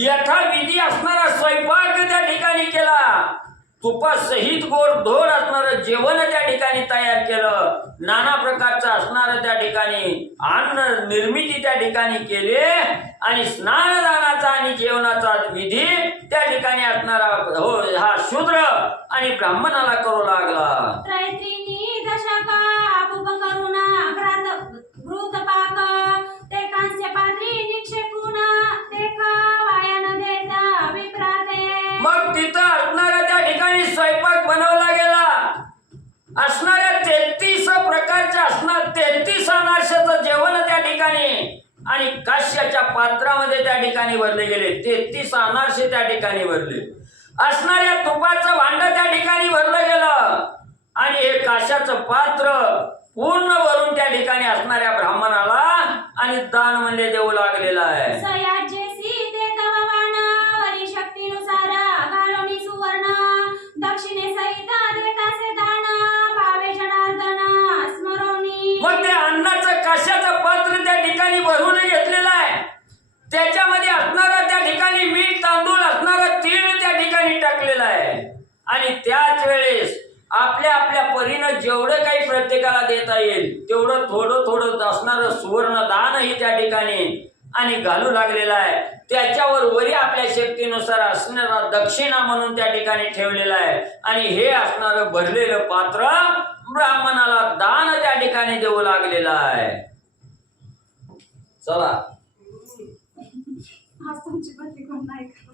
यथाविधी असणारा स्वयंपाक त्या ठिकाणी केला. तुपासहित गोड असणारं जेवण त्या ठिकाणी तयार केलं. नाना प्रकारचं असणारं त्या ठिकाणी अन्न निर्मिती त्या ठिकाणी केले आणि स्नानदानाचा आणि जेवणाचा विधी त्या ठिकाणी असणारा हा शूद्र आणि ब्राह्मणाला करू लागला. त्रैत्रिणी दशका उपकरुणा घृत पाक ते कांस्य पात्री निक्षेपून देखा वाया न देता विप्राते. मग तिथं असणाऱ्या त्या ठिकाणी स्वयंपाक बनवला गेला. असणाऱ्या 33 प्रकारच्या असणार 33 अनारशाचं जेवण त्या ठिकाणी आणि काश्याच्या पात्रामध्ये त्या ठिकाणी भरले गेले. 33 अनारसे त्या ठिकाणी भरले. असणाऱ्या तुपाचं भांड त्या ठिकाणी भरलं गेलं आणि हे काश्याचं पात्र पूर्ण भरून त्या ठिकाणी असणाऱ्या ब्राह्मणाला आणि दान म्हणजे देऊ लागलेलं आहे. सयाजेसी ते तव वाण वरी शक्तीनुसार घालोनी सुवर्ण दक्षिणे सहित देतासे दान भावे जनार्दन स्मरोनी. मग ते अन्नाचं काश्याचं पात्र त्या ठिकाणी भरून घेतलेलं आहे. त्याच्यामध्ये असणारं त्या ठिकाणी मीठ तांदूळ असणारं तीळ त्या ठिकाणी टाकलेलं आहे आणि त्याच वेळेस आपल्या आपल्या परीनं जेवढं काही प्रत्येकाला देता येईल तेवढं थोडं असणारं सुवर्ण दानही त्या ठिकाणी आणि घालू लागलेलं आहे. त्याच्यावर वरी आपल्या शक्तीनुसार असणारा दक्षिणा म्हणून त्या ठिकाणी ठेवलेला आहे आणि हे असणारं भरलेलं पात्र ब्राह्मणाला दान त्या ठिकाणी देऊ लागलेलं आहे. चला आज तुमची पत्नी कोण नाही का?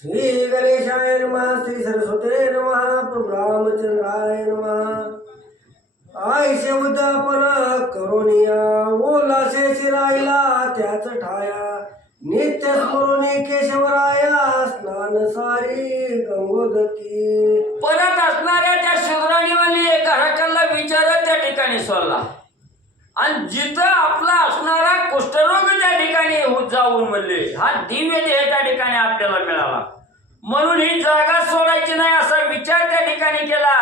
श्री गणेशाय नमः. श्री सरस्वती नमः. प्रभु रामचंद्राय नमः. आईचे उद्यापन करुनिया उल्हासे शिरायला त्याच ठाया नित्य स्मरुनी केशवराया स्नान सारी गंगोदकी. परत असणाऱ्या त्या शूद्रांनी म्हणली घराकडला विचार त्या ठिकाणी सोडला आणि जिथं आपला असणारा कुष्ठरोग त्या ठिकाणी जाऊन म्हणले हा दिव्य देह त्या ठिकाणी आपल्याला मिळाला म्हणून ही जागा सोडायची नाही असा विचार त्या ठिकाणी केला.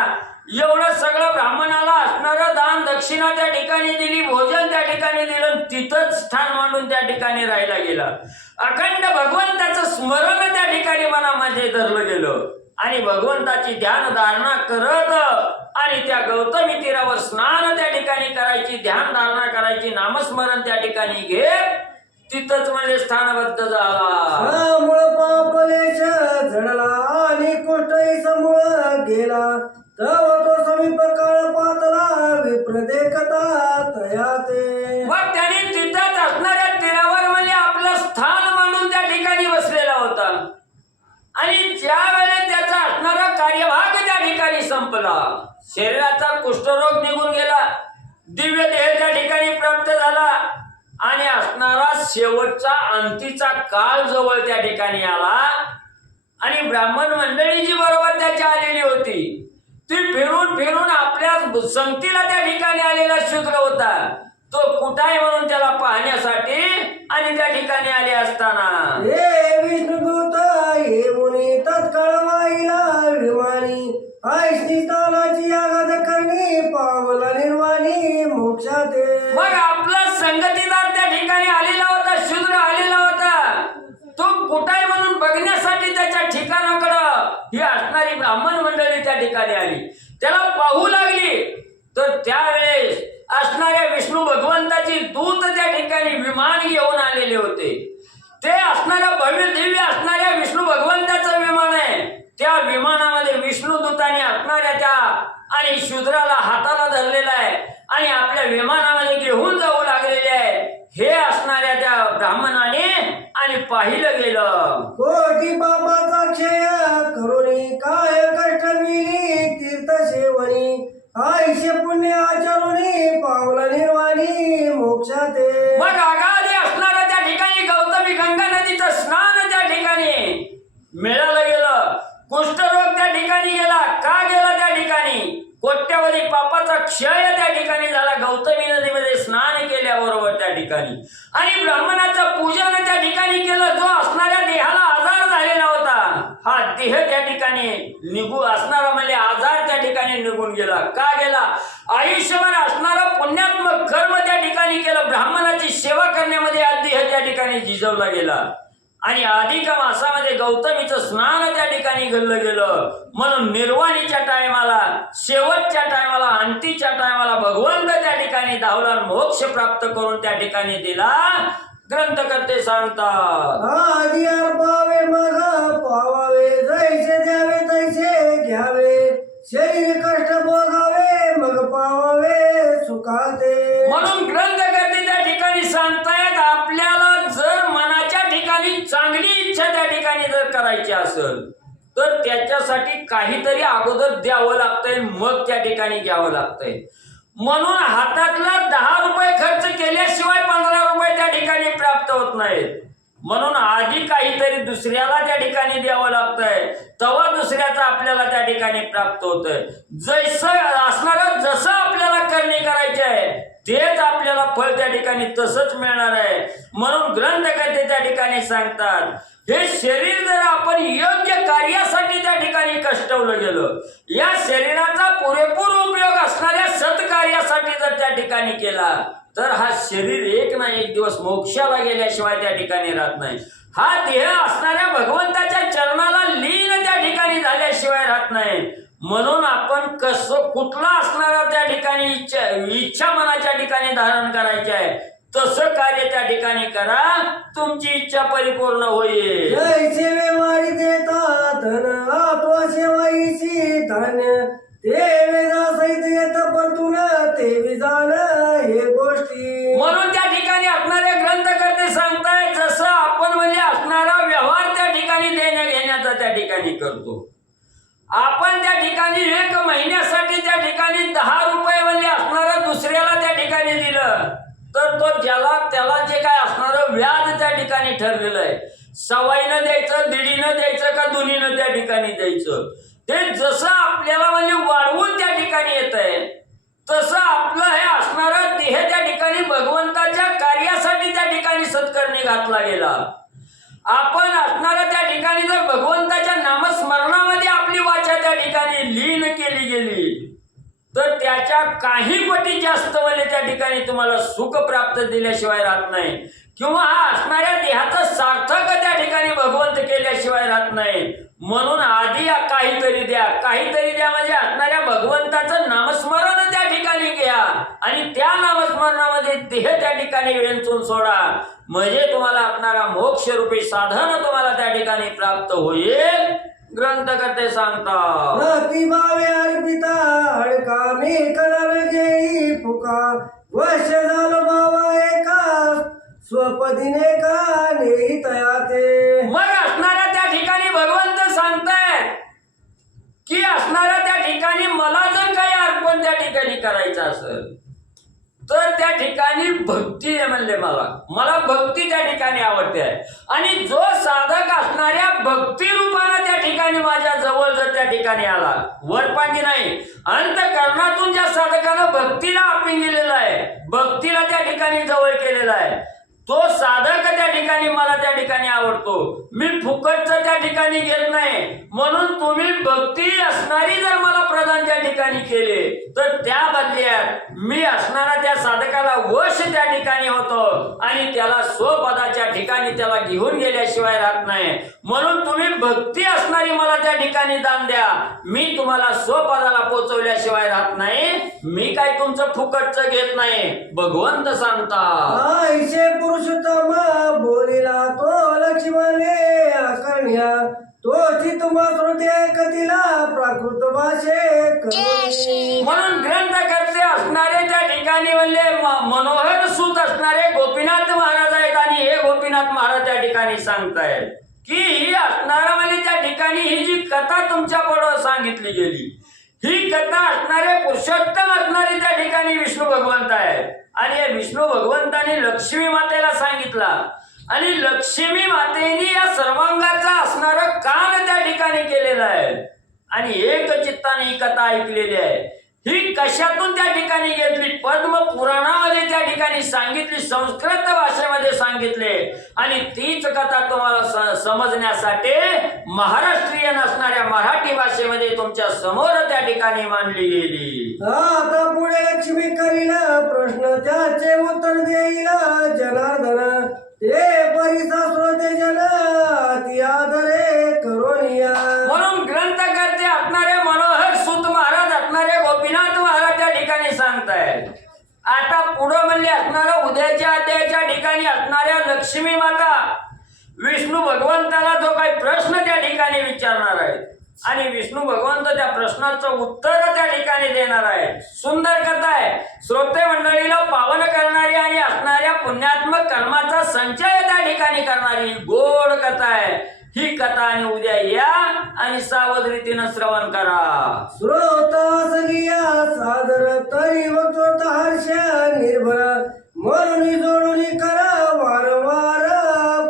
एवढं सगळं ब्राह्मणाला असणारं दान दक्षिणा त्या ठिकाणी दिली, भोजन त्या ठिकाणी दिलं, तिथंच स्थान मांडून त्या ठिकाणी राहायला गेला. अखंड भगवंताचं स्मरण त्या ठिकाणी मनामध्ये धरलं गेलं आणि भगवंताची ध्यान धारणा करत आणि त्या गौतमी तीरावर स्नान त्या ठिकाणी करायची, ध्यान धारणा करायची, नामस्मरण त्या ठिकाणी घेत तिथंच म्हणजे स्थानबद्ध झाला. मूळ पापलेश झडला आणि कुष्ठही समूळ गेला तव तो समीप काळ पातला विप्र देखता तया ते. मग त्याने तिथंच असणाऱ्या तीरावर म्हणजे आपलं स्थान मांडून त्या ठिकाणी बसलेला होता आणि ज्या वेळेस त्याचा असणारा कार्यभाग त्या ठिकाणी संपला, शरीराचा कुष्ठरोग निघून गेला, दिव्य देह त्या ठिकाणी प्राप्त झाला आणि असणारा शेवटचा अंतीचा काळ जवळ त्या ठिकाणी आला आणि ब्राह्मण मंडळी जी बरोबर त्याच्या आलेली होती ती फिरून फिरून आपल्या संगतीला त्या ठिकाणी आलेला शूद्र होता. तो कुठाय म्हणून त्याला पाहण्यासाठी आणि त्या ठिकाणी आले असताना हे विष्णुदूत हे मुनी तत्काळ वाईला विमानी ऐसनी तालाची आगाध करणी पावला निर्वाणी मोक्षाते. मग आपला संगतीदार त्या ठिकाणी आलेला होता, शूद्र आलेला होता. तो कुठाय म्हणून बघण्यासाठी त्याच्या ठिकाणाकडं ही असणारी ब्राह्मण मंडळी त्या ठिकाणी आली, त्याला पाहू लागली. तर त्यावेळेस असणाऱ्या विष्णू भगवंताची दूत त्या ठिकाणी विमान घेऊन आलेले होते. ते असणाऱ्या भव्य दिव्य असणाऱ्या विष्णू भगवंताचं विमान आहे त्या विमानामध्ये विष्णुदूताने असणाऱ्या त्या आणि शूद्राला हाताला धरलेला आहे आणि आपल्या विमानामध्ये घेऊन जाऊ लागलेले आहे हे असणाऱ्या त्या ब्राह्मणाने आणि पाहिलं गेलं. कोटी पापाचा क्षय करुणी काय कष्ट मिली तीर्थ सेवनी आयुष्य पुण्य आचरुणी पावला निर्वाणी मोक्षाते. मग आगाधी असणाऱ्या त्या ठिकाणी गौतमी गंगा नदीचं स्नान त्या ठिकाणी मिळालं गेलं. कुष्ठरोग त्या ठिकाणी गेला. का गेला त्या ठिकाणी? कोट्यावधी पापाचा क्षय त्या ठिकाणी झाला गौतमी नदीमध्ये स्नान केल्याबरोबर त्या ठिकाणी. आणि ब्राह्मणाचं पूजन त्या ठिकाणी केलं. जो असणाऱ्या देहाला आजार झालेला होता हा देह त्या ठिकाणी असणारा म्हणजे आजार त्या ठिकाणी निघून गेला. का गेला? आयुष्यभर असणारा पुण्यात्मक कर्म त्या ठिकाणी केलं. ब्राह्मणाची सेवा करण्यामध्ये हा देह त्या ठिकाणी झिजवला गेला. आणि अधिक मासामध्ये गौतमीचं स्नान त्या ठिकाणी घडलं गेलं. म्हणून निर्वाणीच्या टायमाला शेवटच्या टायमाला अंतीच्या टायमाला भगवंत त्या ठिकाणी धावला मोक्ष प्राप्त करून त्या ठिकाणी दिला. ग्रंथकर्ते सांगतात आधी अर्पावे मग पावावे जैसे द्यावे तैसे घ्यावे शरीर कष्ट भोगावे मग पावावे सुखाते. म्हणून ग्रंथकर्ते त्या ठिकाणी सांगतायत आपल्याला जर मनाच्या ठिकाणी चांगली इच्छा त्या ठिकाणी जर करायची असेल तर त्याच्यासाठी काहीतरी अगोदर द्यावं लागतंय मग त्या ठिकाणी घ्यावं लागतंय. म्हणून हातातला 10 रुपये खर्च केल्याशिवाय 15 रुपये त्या ठिकाणी प्राप्त होत नाहीत. म्हणून आधी काहीतरी दुसऱ्याला त्या ठिकाणी द्यावं लागतंय तेव्हा दुसऱ्याचा आपल्याला त्या ठिकाणी प्राप्त होतंय. जसं आपल्याला करणे करायचे आहे तेच आपल्याला फळ त्या ठिकाणी तसंच मिळणार आहे. म्हणून ग्रंथकर्ते त्या ठिकाणी सांगतात हे शरीर जर आपण योग्य कार्यासाठी त्या ठिकाणी कष्टवलं गेलं या शरीराचा पुरेपूर उपयोग असणाऱ्या सत्कार्यासाठी जर त्या ठिकाणी केला तर हा शरीर एक ना एक दिवस मोक्षाला गेल्याशिवाय त्या ठिकाणी राहत नाही. हा देह असणाऱ्या भगवंताच्या चरणाला लीन त्या ठिकाणी झाल्याशिवाय राहत नाही. म्हणून आपण कुठला असणारा त्या ठिकाणी इच्छा मनाच्या ठिकाणी धारण करायची आहे तसं कार्य त्या ठिकाणी करा तुमची इच्छा परिपूर्ण होईल. जैसे व्यवहारी देता धन आत्वा सेवाईची धन्य ते वेदा सहित येत परतून ते विजान हे गोष्टी. म्हणून त्या ठिकाणी असणारे ग्रंथकर्ते सांगताय जसं आपण म्हणजे असणारा व्यवहार त्या ठिकाणी देण्या घेण्याचा त्या ठिकाणी करतो. आपण त्या ठिकाणी 1 महिन्यासाठी त्या ठिकाणी 10 रुपये म्हणजे असणारा दुसऱ्याला त्या ठिकाणी दिलं तर तो त्याला जे काय असणारं व्याज त्या ठिकाणी ठरलेलं आहे. सवाईनं द्यायचं, दीडीनं द्यायचं का दुनीनं त्या ठिकाणी द्यायचं ते जसं आपल्याला म्हणजे वाढवून त्या ठिकाणी येत आहे तसं आपलं हे असणारं देह त्या ठिकाणी भगवंताच्या कार्यासाठी त्या ठिकाणी सत्कर्मी घातला गेला. आपण असणाऱ्या त्या ठिकाणी जर भगवंताच्या नामस्मरणामध्ये आपली वाचा त्या ठिकाणी लीन केली गेली तर त्याच्या काही पटी जास्त म्हणजे त्या ठिकाणी तुम्हाला सुख प्राप्त दिल्याशिवाय राहत नाही किंवा हा असणाऱ्या देहाचं सार्थक त्या ठिकाणी भगवंत केल्याशिवाय राहत नाही. म्हणून आधी काहीतरी द्या म्हणजे असणाऱ्या भगवंताचं नामस्मरण त्या ठिकाणी घ्या आणि त्या नामस्मरणामध्ये देह त्या ठिकाणी वेचून सोडा म्हणजे तुम्हाला असणारा मोक्ष रूपी साधन तुम्हाला त्या ठिकाणी प्राप्त होईल. ग्रंथकर्ते सांगतात प्रतिभावे अर्पिता हडका मी करार घेई फुका वश झालं बाबा एका स्वपदीने का नेही तयाते. मग असणाऱ्या त्या ठिकाणी भगवंत सांगतायत की असणाऱ्या त्या ठिकाणी मला जर काही अर्पण त्या ठिकाणी करायचं असेल तर त्या ठिकाणी भक्ती आहे म्हणले मला भक्ती त्या ठिकाणी आवडते आहे. आणि जो साधक असणाऱ्या भक्ती रूपाने त्या ठिकाणी माझ्या जवळ जर त्या ठिकाणी आला वरपांगी नाही अंतःकरणातून ज्या साधकानं भक्तीला आपण दिलेला आहे भक्तीला त्या ठिकाणी जवळ केलेला आहे तो साधक त्या ठिकाणी मला त्या ठिकाणी आवडतो. मी फुकटचं त्या ठिकाणी घेत नाही. म्हणून तुम्ही भक्ती असणारी जर मला प्रदान त्या ठिकाणी केले तर त्या बदल्यात मी असणारा त्या साधकाला वश त्या ठिकाणी होतो आणि त्याला स्वपदाच्या ठिकाणी त्याला घेऊन गेल्याशिवाय राहत नाही. म्हणून तुम्ही भक्ती असणारी मला त्या ठिकाणी दान द्या. मी तुम्हाला स्वपदाला पोहोचवल्याशिवाय राहत नाही. मी काय तुमचं फुकटचं घेत नाही. भगवंत सांगतात ऐसे पुरुषोत्तम बोलिला तो लक्ष्मणे करण्या तोची तुम्हा श्रोते कथीला प्राकृत भाषे करुणी. म्हणून ग्रंथकर्ते असणारे त्या ठिकाणी म्हणले मनोहर सूत असणारे गोपीनाथ महाराज आहेत आणि हे गोपीनाथ महाराज त्या ठिकाणी सांगतायत की ही असणारा म्हणजे त्या ठिकाणी ही जी कथा तुमच्या पुढे सांगितली गेली ही कथा असणारे पुरुषोत्तम असणारे त्या ठिकाणी विष्णू भगवंत आहेत आणि या विष्णू भगवंताने लक्ष्मी मातेला सांगितला आणि लक्ष्मी मातेने या सर्वांगाचा असणारा कान त्या ठिकाणी केलेला आहे आणि एक चित्ताने ही कथा ऐकलेली आहे. ही कशातून त्या ठिकाणी घेतली पद्म पुराणामध्ये त्या ठिकाणी सांगितली संस्कृत भाषेमध्ये सांगितले आणि तीच कथा तुम्हाला समजण्यासाठी महाराष्ट्रीयन असणाऱ्या मराठी भाषेमध्ये तुमच्या समोर त्या ठिकाणी मांडली गेली. आता पुढे लक्ष्मी करील प्रश्न त्याचे उत्तर देईल जनार्दन ते परिसा श्रोते जन अति आदरे करोनिया. म्हणून ग्रंथकर्ते असणारे मनोहर सूत महाराज असणारे गोपीनाथ महाराज त्या ठिकाणी सांगतायत. आता पुढं म्हणले असणारा उद्याच्या अध्यायाच्या ठिकाणी असणाऱ्या लक्ष्मी माता विष्णू भगवंताला जो काही प्रश्न त्या ठिकाणी विचारणार आहेत आणि विष्णू भगवंत त्या प्रश्नाचं उत्तर त्या ठिकाणी देणार आहेत. सुंदर कथा आहे. श्रोते मंडळीला पावन करणारी आणि असणाऱ्या पुण्यात्मक कर्माचा संचय त्या ठिकाणी करणारी गोड कथा आहे. ही कथा आणि उद्या या आणि सावध रीतीनं श्रवण करा. श्रोता सगिया सादर तरी वक्रोत हर्ष निर्भर म्हणून जोडून करा वारंवार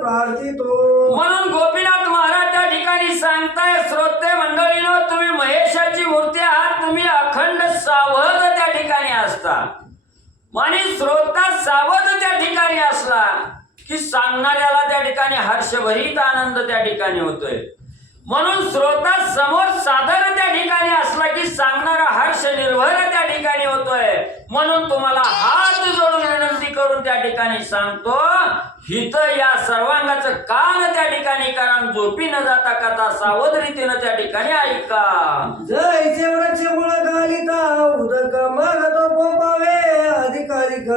प्रार्थितो. म्हणून गोपीनाथ महाराज त्या ठिकाणी सांगताय श्रोते मंडळीनो तुम्ही महेशाची मूर्ती आहात तुम्ही अखंड सावध त्या ठिकाणी असता आणि श्रोता सावध त्या ठिकाणी असला की सांगणाऱ्याला त्या ठिकाणी हर्षभरीत आनंद त्या ठिकाणी होतोय. म्हणून श्रोता समोर सादर त्या ठिकाणी असला की सांगणारा हर्ष निर्भर त्या ठिकाणी होतोय. म्हणून तुम्हाला हात जोडून विनंती करून त्या ठिकाणी सांगतो हित या सर्वांगाचं कान त्या ठिकाणी कारण झोपी न जाता कथा सावध रीतीनं त्या ठिकाणी ऐका. जैसे वृक्ष मुळ घालिता उदक मग तो पोपावे अधिकाधिक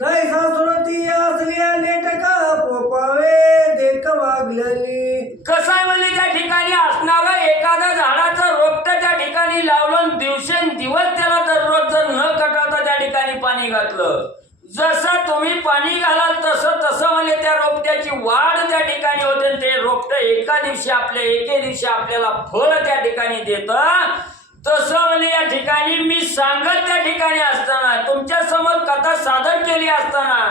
तैसा सुरती असल्या नेटका पोपावे देख वागलेली. कसं आहे म्हणजे त्या ठिकाणी असणारं एखाद्या झाडाचं रोपटं त्या ठिकाणी लावलं दिवसेंदिवस त्याला दररोज जर न कटावता त्या ठिकाणी पाणी घातलं जसं तुम्ही पाणी घालाल तसं म्हणजे त्या रोपट्याची वाढ त्या ठिकाणी होते. ते रोपट एके दिवशी आपल्याला फळ त्या ठिकाणी देतं. तसं म्हणजे या ठिकाणी मी सांगत त्या ठिकाणी असताना तुमच्या समोर कथा सादर केली असताना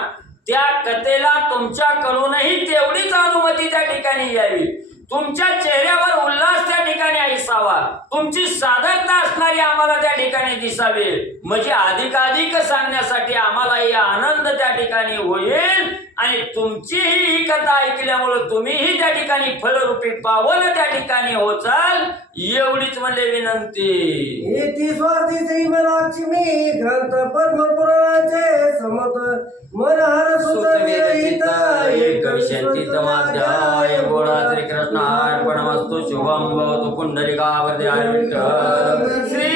त्या कथेला तुमच्याकडूनही तेवढीच अनुमती त्या ठिकाणी यावी. तुमच्या चेहऱ्यावर उल्हास त्या ठिकाणी असावा. तुमची सादरता असणारी आम्हाला त्या ठिकाणी दिसावी म्हणजे अधिकाधिक सांगण्यासाठी आम्हालाही आनंद त्या ठिकाणी होईल आणि तुमचीही ही कथा ऐकल्यामुळे तुम्हीही त्या ठिकाणी फलरूपी पावन त्या ठिकाणी होचाल एवढीच म्हणले विनंती. इति स्वाती श्रीमलक्ष्मी ग्रंथ पद्मपुराणाचे समत मनहर सुत विरहित एक विशंतीतमाध्याय गोडा श्रीकृष्णार्पणमस्तु शुभम भवतु पुंडलिकावरती श्री